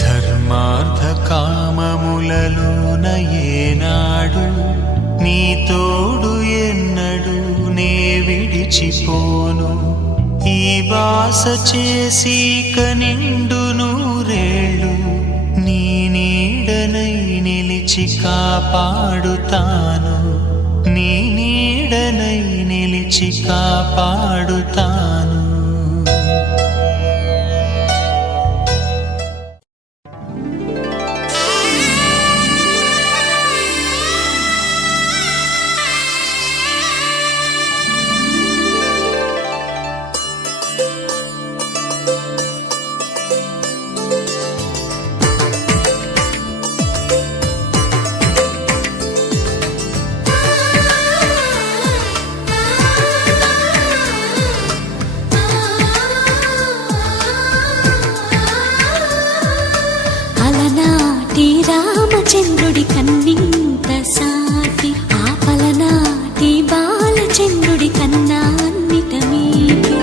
ధర్మార్థ కామములలోన ఏనాడు నీ తోడు ఎన్నడు నే విడిచిపోను, ఈ వాస చేసి కనిండు నూరేళ్ళు నీ నీడనై నిలిచి కాపాడుతాను, నీ నీడనై నిలిచి కాపాడుతాను. అలనాటి రామచంద్రుడి కన్నింత సాటి, ఆపలనాటి బాలచంద్రుడి కన్నా అన్నిట మీటి.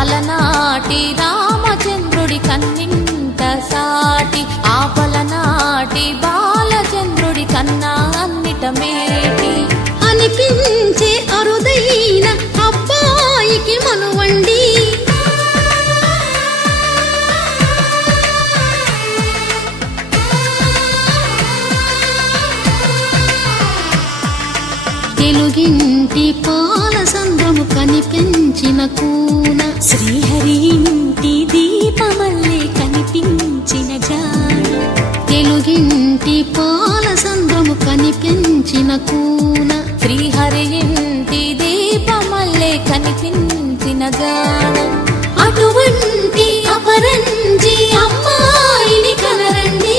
అలనాటి రామచంద్రుడి కన్నింత సాటి, ఆపలనాటి బాలచంద్రుడి కన్నా అన్నిట మేటి. అనిపించే అరుదైన అబ్బాయికి మనువండి, తెలుగింటి పాల సంద్రము కనిపించిన కూన, శ్రీహరి ఇంటి దీపమల్లే కనిపించిన జాన. తెలుగింటి పాల సంద్రము కనిపించిన కూన, శ్రీహరి ఇంటి దీపమల్లే కనిపించిన జాన. అటువంటి అపరంజి అమ్మాయిని కనరండి,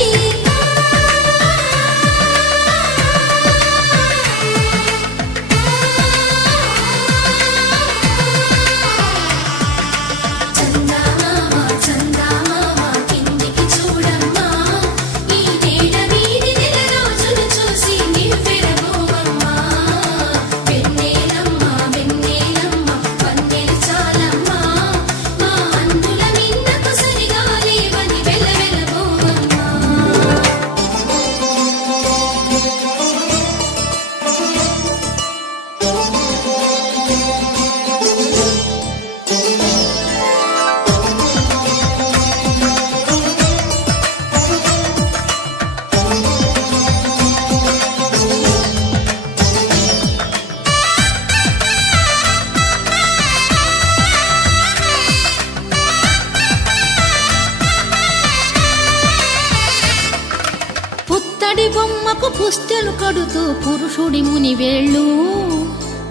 పుత్తడి బొమ్మకు పుస్తెలు కడుతూ పురుషుడి ముని వేళ్ళు,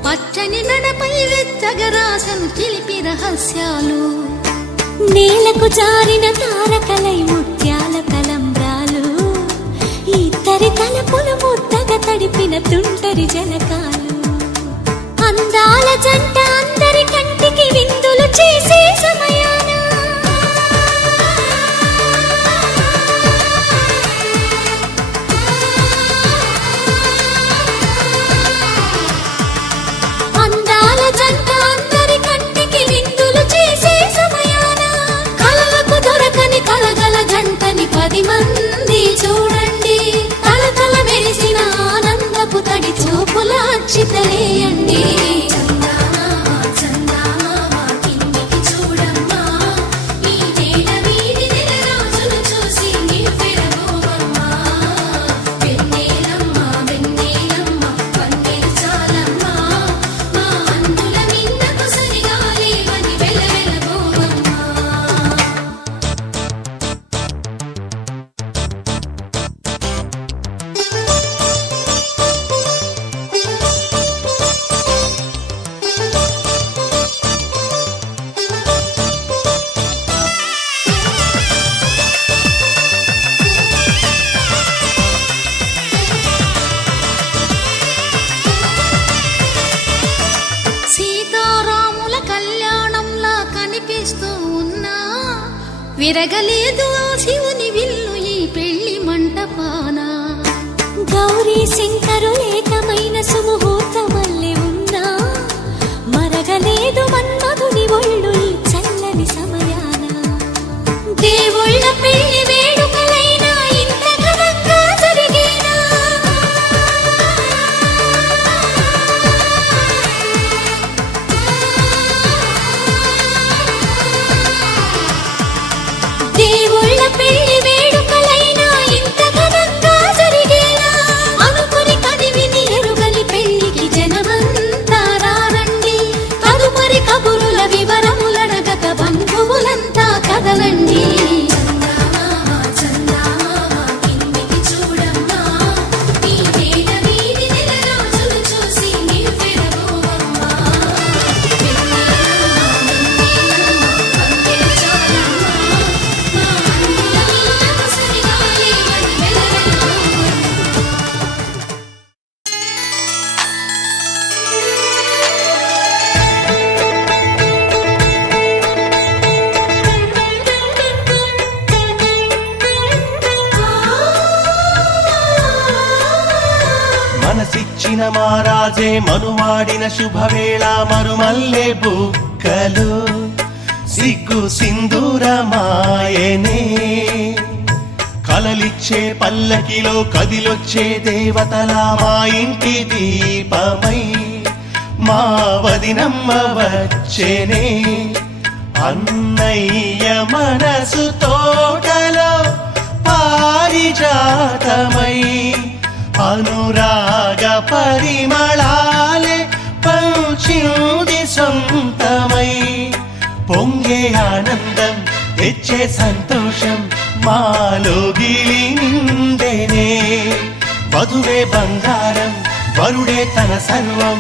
పచ్చని నడపై వెచ్చగరాసను చిలిపి రహస్యాలు. నేలకు జారిన తారకలై ముత్యాల తలంబ్రాలు, ఇద్దరి తలపులు ముద్దగా తడిపిన తుంటరి జలకాలు. అందాల జంట అందరి కంటికి విందులు చేసే సమయాన, అందాల జంట అందరి కంటికి విందులు చేసే సమయాన, కలలకు దొరకని కలగల జంటని 10 మంది చూడండి. తలతల మెరిసిన ఆనందపు తడి చూపుల అక్షితలేయండి. చందమామ చందమామ కిందికి చూడమ్మా, ఈ నేల వీడి మెరగలేదు ఆ శివుని విల్లు ఈ పెళ్లి మంటపాన. గౌరీ శంకరు ఏకమైన సుముహూర్తమల్లి ఉన్నా మరగలేదు మన్మధుని ఒళ్ళు ఈ చల్లని సమయాన. దేవుళ్ళ పెళ్లి వేడుకలైనా ఇంత ఘనంగా జరిగేనా? దేవుళ్ళ పెళ్లి వేడుకలైనా ఇంత ఘనంగా జరిగేనా? అనుకుని కదివిని ఎరుగని పెళ్లికి జనమంతా రారండి. తదుపరి కబురుల వివరములడగక బంధువులంతా కదలండి. మనసిచ్చిన మారాజే మనువాడిన శుభవేళ మరుమల్లె బుక్కలు సిగ్గు సింధూరమాయనే. కలలిచ్చే పల్లకిలో కదిలొచ్చే దేవతల మా ఇంటి దీపమై మా వదినమ్మ వచ్చేనే. అన్నయ్య మనసు తోటలో పారిజాతమై అనురాగ పరిమళాలే పంచింది సొంతమై. పొంగే ఆనందం తెచ్చే సంతోషం మాలోగిలి నిండేనే. వధువే బంగారం వరుడే తన సర్వం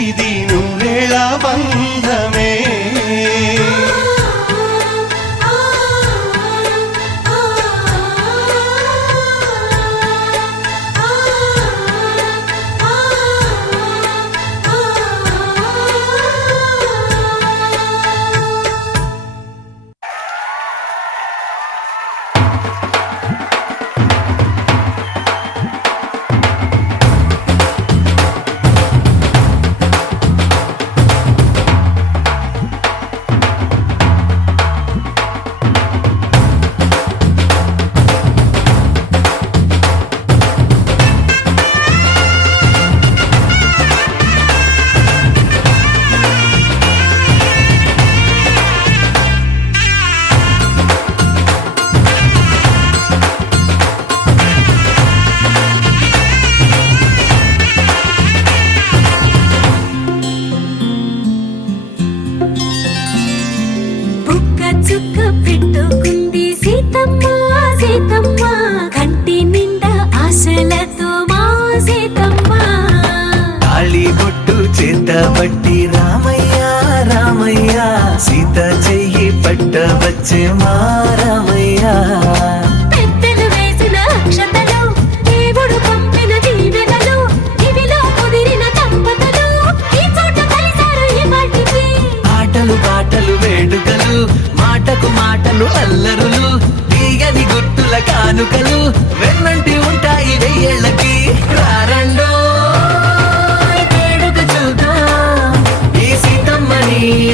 ఇది నూరేళ బంధమే. పట్టి రామయ్య రామయ్య సీత చెయ్యి పట్టవచ్చే మా రామయ్య. పెద్దలు వేసిన అక్షతలు దేవుడు పంపిన దీవెనలు ఇవిలో కుదిరిన దంపతులు ఈ చోట కలిసారు ఈ వాటికి. ఆటలు పాటలు వేడుకలు మాటకు మాటలు అల్లరులు తీయని గుర్తుల కానుకలు వెన్నంటి ఉంటాయి వెయ్యేళ్ళకి. రారండో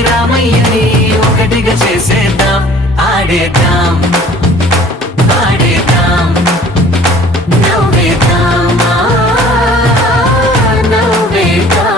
రామయ్యని ఒకటిగా చేసేద్దాం ఆడేద్దాం ఆడేద్దాం నవ్వేద్దాం నవ్వేద్దాం.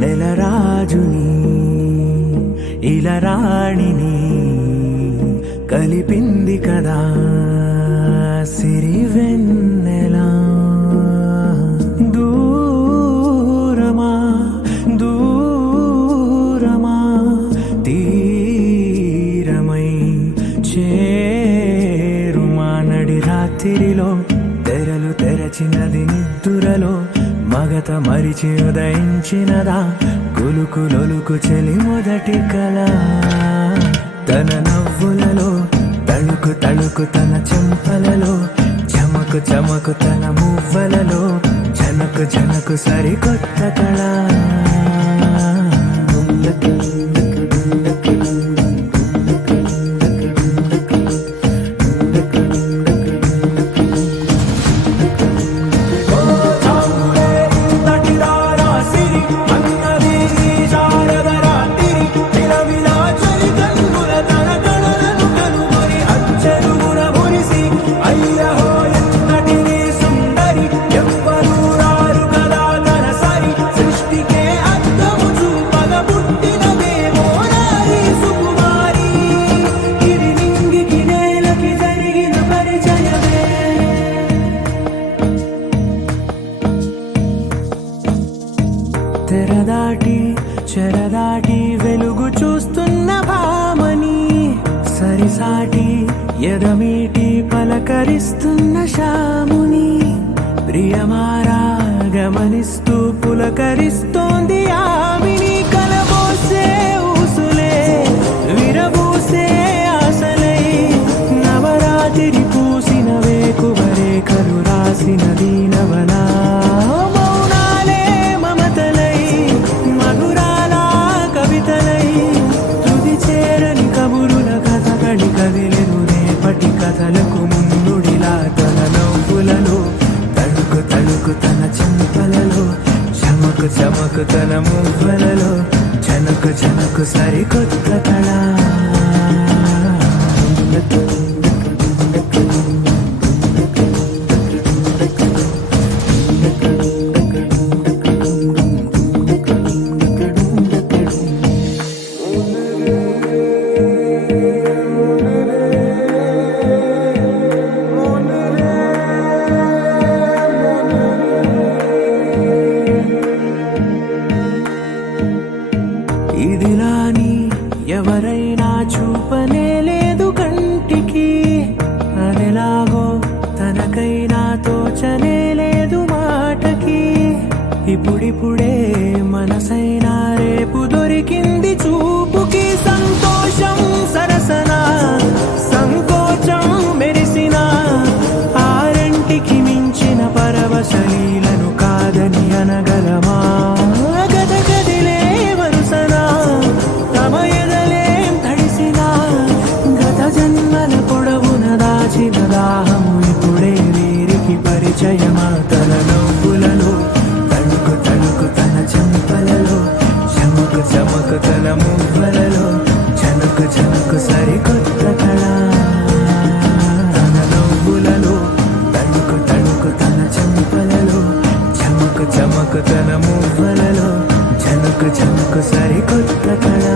నెలరాజుని ఇలా రాణిని కలిపింది కదా సిరివెన్నెలా. మగత మరిచి ఉదయించినదా కులుకులొలుకు చెలి మొదటి కళ తన నవ్వులలో తళుకు తళుకు తన చెంపలలో చమకు చమకు తన మువ్వలలో జనకు జనకు సరికొత్త కళ తెరదాటి చెరదాటి వెలుగు చూస్తున్న భామని సరిసాటి ఎదమీటి పలకరిస్తున్న శాముని ప్రియమారా గమనిస్తూ పులకరిస్తోంది ఆమిని కలబోసే ఊసులే విరబూసే ఆశలై నవరాత్రి పూసిన వేకువరే కలు రాసిన దీనవనా కథలకు ముందుడిలా తన నవ్వులలో తళుకు తళుకు తన చెంపలలో చమకు చమకు తన మువ్వలలో జనకు జనకు సరికొత్త కళ ఇదిలాని ఎవరైనా చూపనే లేదు కంటికి అదెలాగో తనకైనా తోచనే లేదు మాటకి ఇప్పుడిప్పుడే మనసైనా రేపు దొరికింది చూపుకి సంతోషం సరసన సంకోచం మెరిసిన ఆరంటికి మించిన పరవశలీలను కాదని అనగలమా దాహము ఇప్పుడే వీరికి పరిచయమా తన నవ్వులలో తణుకు తణుకు తన చెంపలలో చమకు చమకు తన మువ్వలలో జనకు జనకు సరికొత్త కళ తన నవ్వులలో తణుకు తణుకు తన చెంపలలో చమకు చమకు తన మువ్వలలో జనకు జనకు సరికొత్త కళ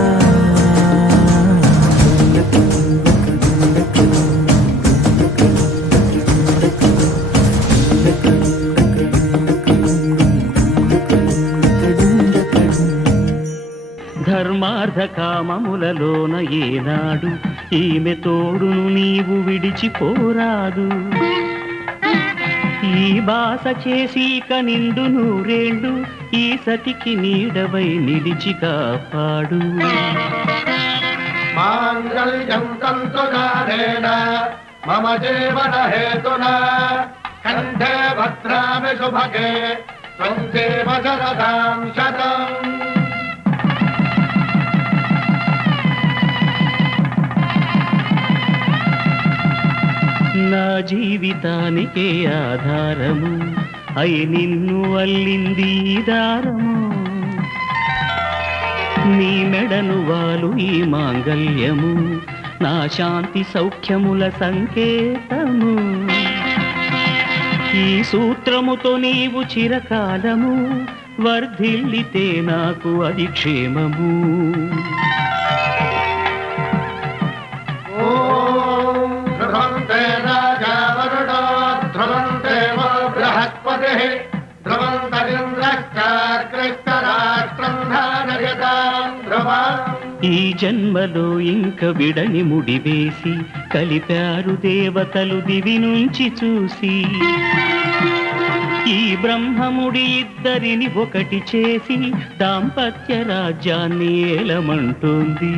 ధర్మార్థ కామములలోన ఏనాడు ఈమె తోడును నీవు విడిచిపోరాదు ఈ బాస చేసి నిండు నూరేళ్ళు ఈ సతికి నీడవై నిలిచి కాపాడు మాంగళ్యం తంతునానేన మమ జీవన హేతునా కంఠే భద్రామి శుభగే త్వం దేవ శరదాం శతం నా జీవితానికే ఆధారము అయి నిన్ను అల్లింది దారము నీ మెడను వాలు ఈ మాంగళ్యము నా శాంతి సౌఖ్యముల సంకేతము ఈ సూత్రముతో నీవు చిరకాలము వర్ధిల్లితే నాకు అది క్షేమము ఈ జన్మలో ఇంక విడని ముడివేసి కలిపారు దేవతలు దివి నుంచి చూసి ఈ బ్రహ్మముడి ఇద్దరిని ఒకటి చేసి దాంపత్య రాజ్యాన్ని ఏలమంటుంది.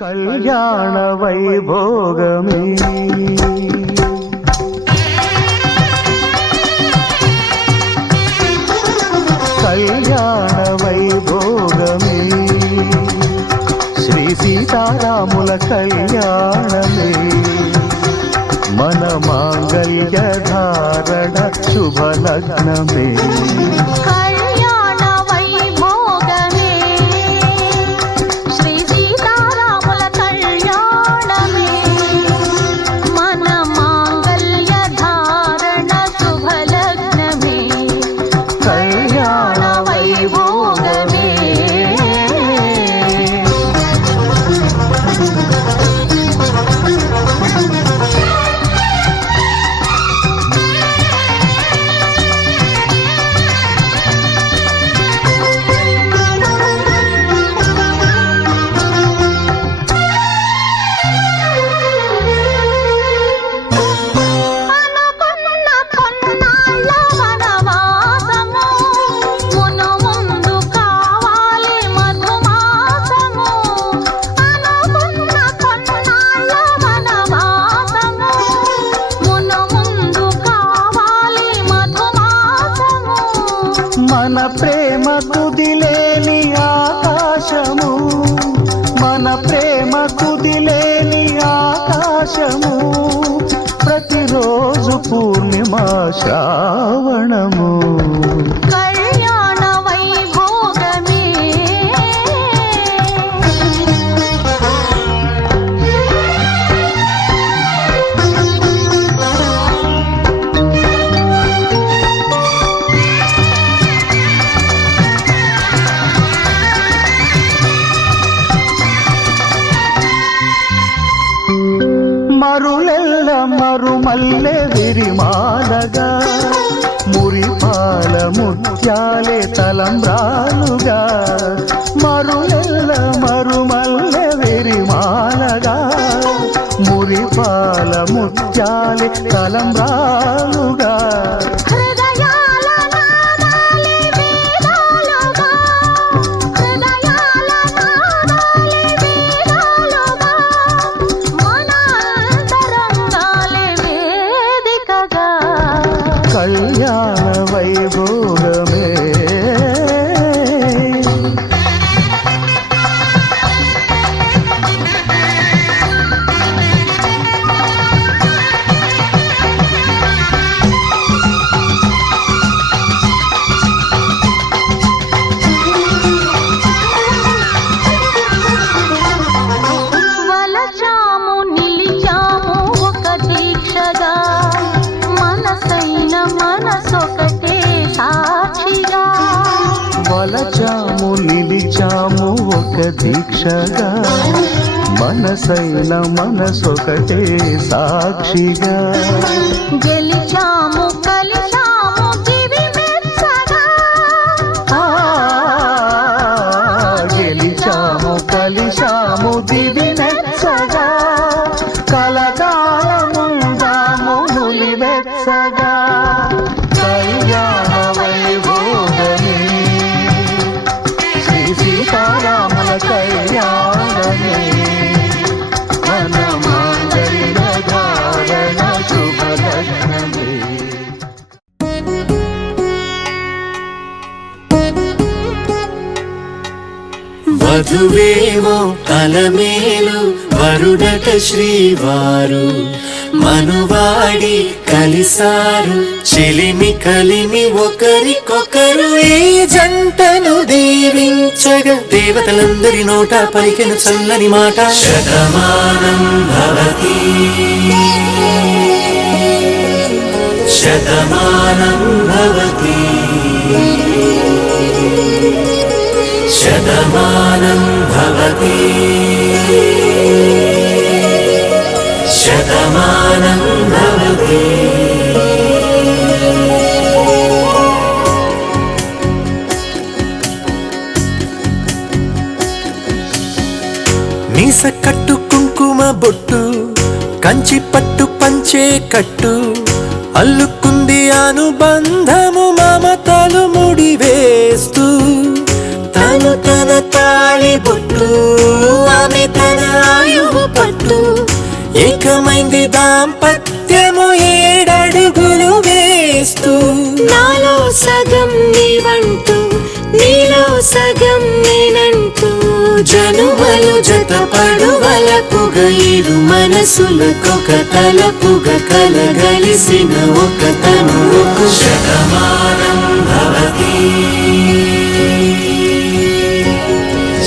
కళ్యాణ వైభోగమే కళ్యాణ వైభోగమే శ్రీ సీతారాముల కళ్యాణమే మన మాంగళ్య ధారణ శుభలగ్నమే కళ్యాణ వైభోగమే శ్రీ సీతారాముల కళ్యాణమే మన మాంగళ్య ధారణ శుభలగ్నమే కళ్యాణ వైభోగమే మన ప్రేమ కుదిలేని ఆకాశము మన ప్రేమ కుదిలేని ఆకాశము ప్రతిరోజు పూర్ణిమా శ్రావణము కళ్యాణ వైభోగమే మరులెల్ల మరుమల్లె విరిమాలగా మురిపాల ముత్యాలే తలంబ్రాలుగా మరులెల్ల మరుమల్లె విరిమాలగా మురిపాల ముత్యాలే తలంబ్రాలుగా హృదయాల నాదాలే వేదాలుగా హృదయాల నాదాలే వేదాలుగా మన అంతరంగాలే వేదికగా కళ్యాణ వైభోగమే వలచాము నిలిచాము ఒక దీక్షగా మనసైన మనసొకటే సాక్షిగా వలచాము నిలిచాము ఒక దీక్షగా మనసైన మనసొకటే సాక్షిగా గెలిచాము కలిచాము దివి మెచ్చగా ఆ, గెలిచాము కలిశాము దివి నెచ్చగా కలకాలముందాము నులి వెచ్చగా కళ్యాణ వైభోగమే శ్రీ సీతారాముల కళ్యాణమే మన మాంగళ్య ధారణ శుభలగ్నమే వధువేమో అలమేలు వరుడట శ్రీవారు మనువాడి కలిసారు చెలిమి కలిమి ఒకరికొకరు ఈ జంటను దీవించగా దేవతలందరి నోట పలికెను చల్లని మాట శతమానం భవతి శతమానం భవతి శతమానం భవతి శతమానం భవతి మీస కట్టు కుంకుమ బొట్టు కంచి పట్టు పంచే కట్టు అల్లుకుంది అనుబంధము మమతలు ముడివేస్తూ తను తన తాళి బొట్టు ఆమె తన ఆయువు పట్టు ఏకమైంది దాంపత్యము 7 అడుగులు వేస్తూ నాలో సగం నీవంటూ నీలో సగం నేనంటూ జనుమలు జతపడువలపుగ ఇరు మనసులకొక తలపుగ కలగలిసిన ఒక తనువుకు శతమానం భవతి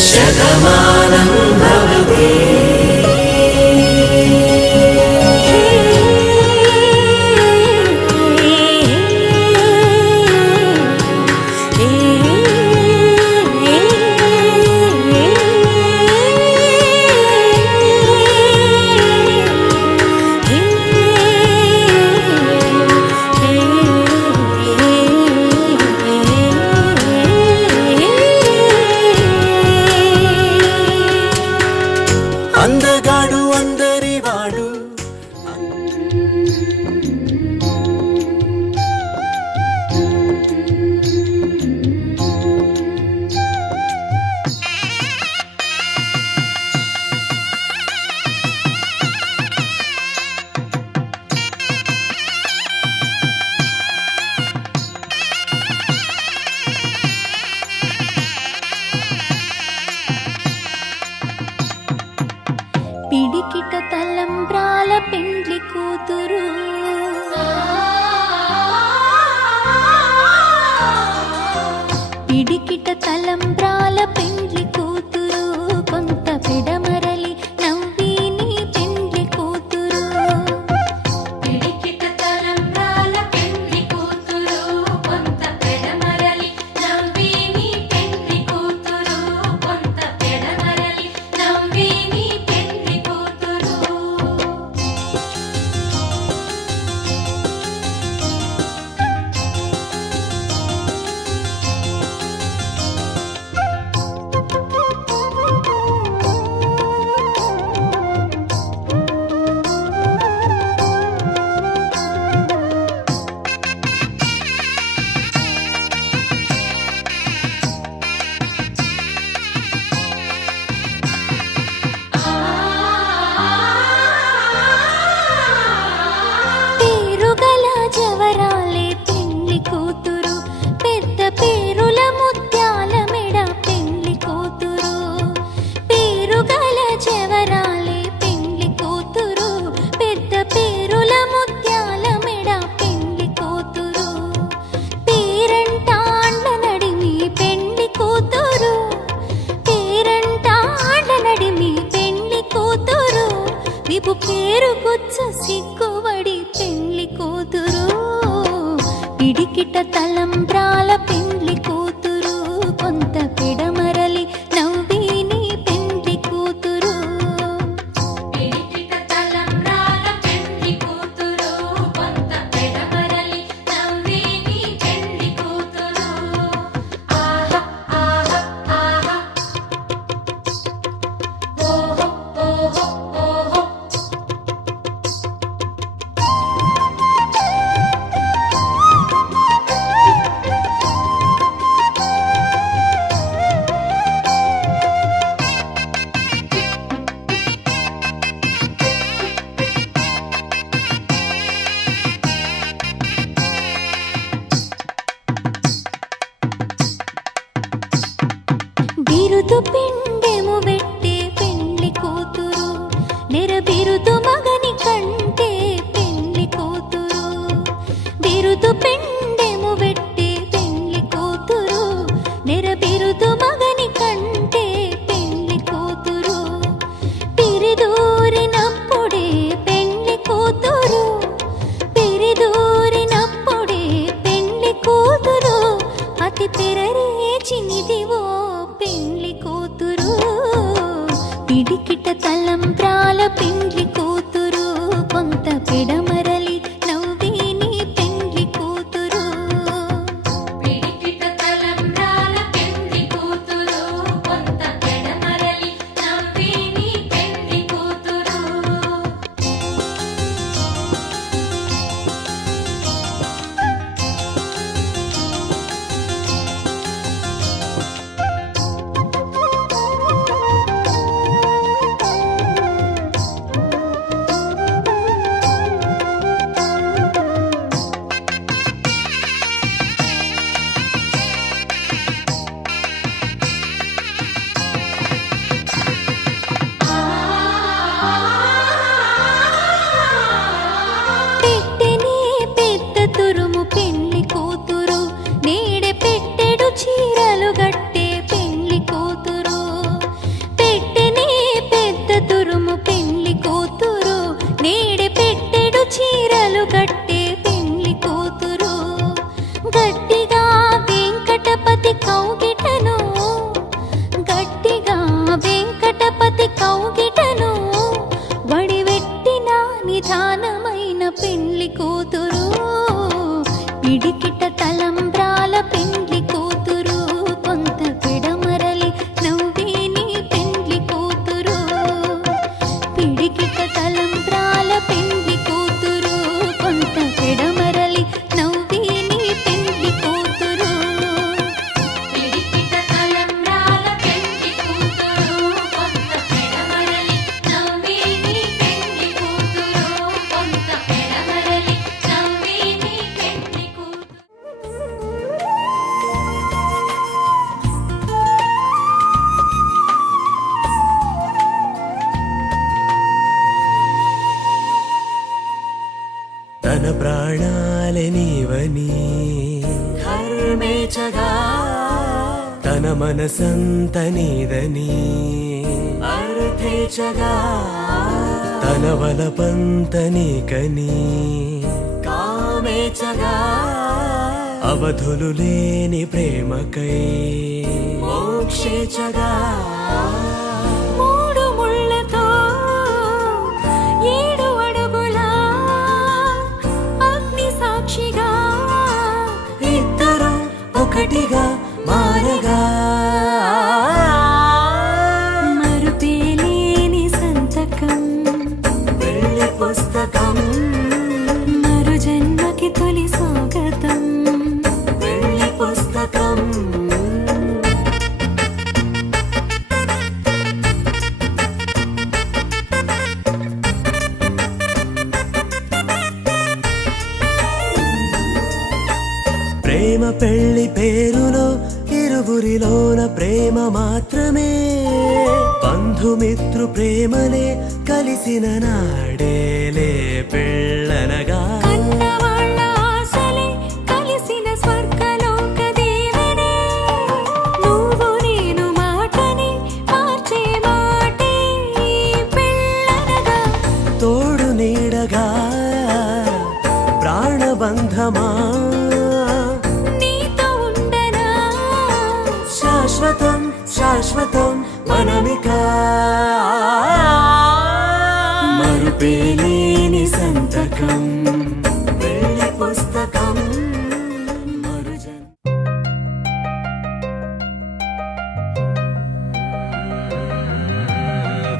శతమానం భవతి అందగాడు అందరివాడు పిడికిట తలంబ్రాల పెండ్లి కూతురు పిడికిట తలంబ్రాల పెండ్లి కూతురు కొంత పిడమరలి నవ్విని పెండ్లి కూతురు పిడికిట తలంబ్రాల పెండ్లి కూతురు కొంత పిడమరలి నవ్విని పెండ్లి కూతురు కొంత పిడమరలి నవ్విని పెండ్లి కూతురు పేరుగల జవరాలే పెండ్లి కూతురు పెద్ద పేరుల ముత్యాల మెడ పెండ్లి కూతురు పేరుగల జవరాలే పెండ్లి కూతురు పెద్ద పేరుల ముత్యాల మెడ పెండ్లి కూతురు పేరంటాండ్ల నడిమి పెండ్లి కూతురు పేరంటాండ్ల నడిమి పెండ్లి కూతురు విపు పేరు గుచ్చ సిగ్గువడి పెండ్లి కూతురు పిడికిట తలంబ్రాల పెండ్లి కూతురు కొంత పిడమరలి నవ్విని పెండ్లి కూతురు పిడికిట తలంబ్రాల పెండ్లి కూతురు కొంత పిడమరలి నవ్విని పెండ్లి కూతురు ఆహా ఆహా ఆహా ఓహో ఓహో ఓహో బిరుదు పిండెము పెట్టే పెండ్లి కూతురు నెరబిరుదు మగని కంటే పెండ్లి కూతురు బిరుదు పిండెము పెట్టే పెండ్లి కూతురు నెరబిరుదు మగని కంటే పెండ్లి కూతురు పిరిదూరినప్పుడే పెండ్లి కూతురు పిరిదూరినప్పుడే పెండ్లి కూతురు అతి పెరరేచినిదివో పెండ్లి కూతురు పిడికిట తలంబ్రాల పెండ్లి కూతురు కొంత పిడమరలి నవ్విని పెండ్లి కూతురు పిడికిట తలంబ్రాల పెండ్లి కూతురు కొంత పిడమరలి నవ్విని పెండ్లి కూతురు చీరలు గట్టే పెళ్లి కూతురు పెట్టెనే పెద్ద తురుము పెళ్లి కూతురు నేడే పెట్టెడు చీరలు గట్టే పెళ్లి కూతురు గట్టిగా వెంకటపతి కౌగిటను గట్టిగా వెంకటపతి కౌగిటను వడివెట్టిన నిధానమైన పెళ్లి కూతురు పిడికిట తలంబ్రాల పెండ్లి కూతురు కొంత పిడమరలి నవ్వేని పెండ్లి కూతురు పిడికిట తలంబ్రాల పెండ్లి కూతురు కొంత పిడమరలి నవ్వేని పెండ్లి కూతురు పిడికిట తలంబ్రాల పెండ్లి కూతురు కొంత పిడమరలి నవ్వేని పెండ్లి కూతురు కొంత పిడమరలి నవ్వేని పెండ్లి కూతురు తన ప్రాణాలే నీవని ధర్మేచగా తన మనసంత నీదని అర్థేచగా తన వలపంత నీకని కామేచగా అవధులు లేని ప్రేమకై మోక్షేచగా మూడు ముళ్ళతో ఏడు అడుగుల అగ్ని సాక్షిగా ఇద్దరు ఒకటిగా మారగా మరుపేలేని సంతకం వెళ్ళి పుస్తకం మరు జన్మకి తొలి స్వాగతం వెళ్ళి పుస్తకం ప్రేమ పెళ్లి పేరులో ఇరువురిలోన ప్రేమ మాత్రమే బంధుమిత్రు ప్రేమలే కలిసిన నాడేలే పెళ్ళనగా కన్నవాళ్ళ ఆశలే కలిసిన స్వర్గలోక దేవనే నువ్వు నేను మాటని మార్చే మాటే పెళ్ళనగా తోడు నీడగా ప్రాణబంధమా నీతో ఉండనా శాశ్వతం శాశ్వతం మనమిక మరుపేలేని సంతకం వెళ్ళి పుస్తకం మరుజన్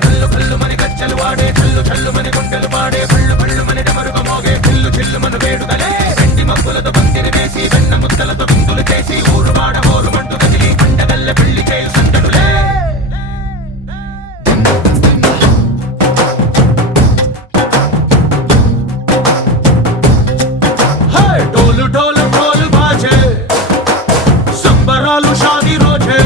కల్లు కల్లు మని గచ్చలు వాడే చల్లు చల్లు మని గుండెలు పాడే పళ్ళు పళ్ళు మని డమరుగ మోగే చిల్లు చిల్లు మన వేడుకలే వెండి మబ్బులతో పందిరి వేసి వెన్న ముద్దలతో విందులు చేసి ఊరు వాడ ఊరు మంటు కదిలి పండగల్లె పెళ్లి చేయు సందడులే డోలు డోలు డోలు బాజే సంబరాలు షాదీ రోజే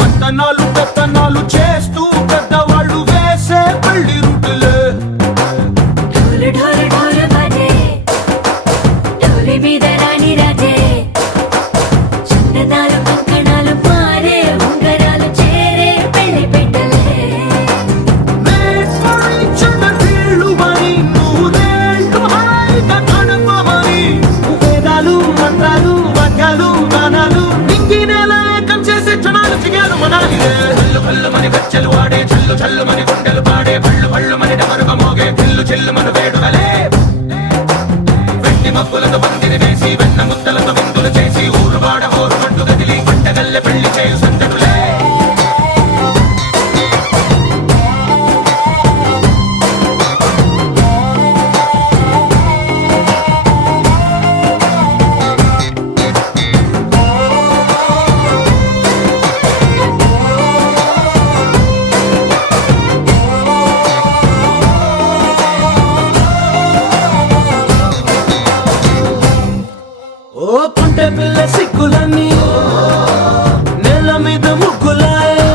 మంతనాలు పెత్తనాలు చేస్తూ పెద్దవాళ్ళు వేసే పెళ్లి రుటులే ఢోలు ఢోలు ఢోలు బాజే ఢోలి మీద రాణి రాజే చందనాలు కంకణాలు మారే ఉంగరాలు చేరే పెళ్లి పెట్టలే చిన్న వీళ్ళు మరి నూరేళ్ళు హాయిగా గడపమని వేదాలు మంత్రాలు వాక్యాలు గానాలు నింగినేల ఏకం చేసే క్షణాలు చిగాలు మనాలిలే కల్లు కల్లు మని గచ్చలు వాడే చల్లు చల్లు మని గుండెలు పాడే పళ్ళు పళ్ళు మని డమరుగ మోగే చిల్లు చిల్లు మన వేడుకలే వెండి మబ్బులతో పందిరి వేసి వెన్న ముద్దలతో విందులు చేసి ఊరు వాడ ఊరు మంటు కదిలి పంటగల్లె పెళ్లి చేయు సందడులే ఓ పుంటె పిల్ల సిక్కులన్నీ నెల మీద ముగ్గులాయే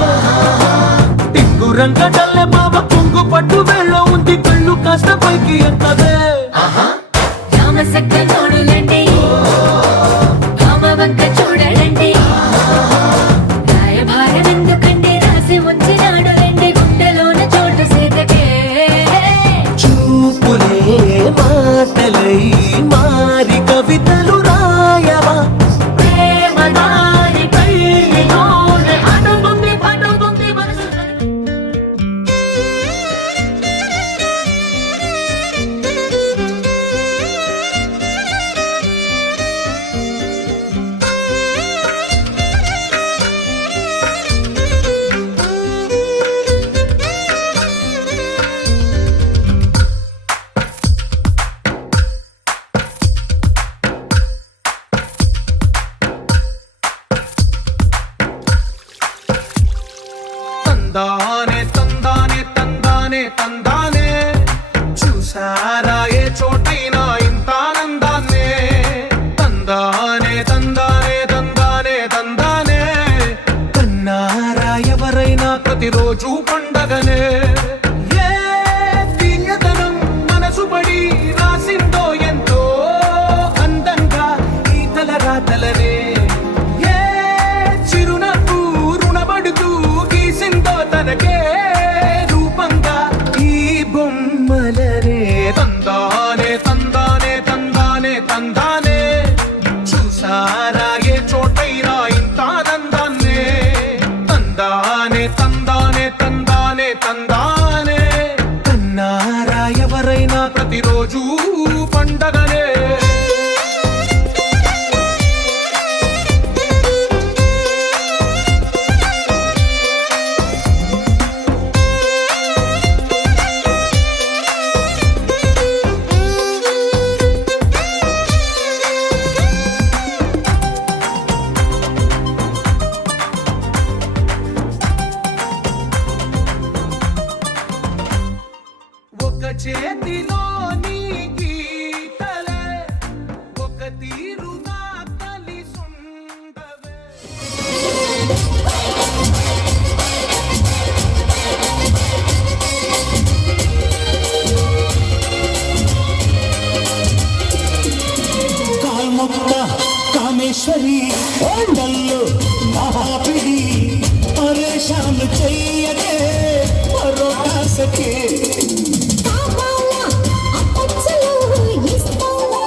టింగు రంగడల్లె బాబా కుంగు పట్టు వేళ్ళ ఉంది కళ్ళు కాస్త పైకి ఎత్తదే రామ సక్క నోడులండి రామ వంక చూడడండి రాయభారం ఎందుకండి రాసి ఉంచినాడు రండి గుండెలోన చోటు సీతకే చూపులే మాటలై మారి కవితలు రాయవా ప్రేమదారి పెళ్ళిలోనే అడుగుంది పడుగుంది మనసు తందానే తందానే తందానే తందానే చూసారా ఏ చోటైనా ఇంత ఆనందాన్నే తందానే తందానే తందానే తందానే కన్నారా ఎవరైనా ప్రతిరోజు పండగనే ఏ తీయదనం మనసు పడి రాసిందో ఎంతో అందంగా ఈ తలరాతలనే ఏ చిరునవ్వు రుణపడుతూ గీసిందో తనకే రూపంగా ఈ బొమ్మలనే తందానే తందానే తందానే తందానే చూసారా ఏ చోటైనా ఇంత ఆనందాన్నే తందానే తందానే తందానే తందానే కన్నారా ఎవరైనా ప్రతిరోజు పండగనే ఒక చేతిలో నీ గీతలే ఒక తీరుగా కలిసుండవే కాల్ముక్త కామేశ్వరి ఓండల్లు మహాపిడి పరేషాన్ చెయ్యకే పరోటా సఖీ కావాలా అప్పచ్చలు ఇస్తావా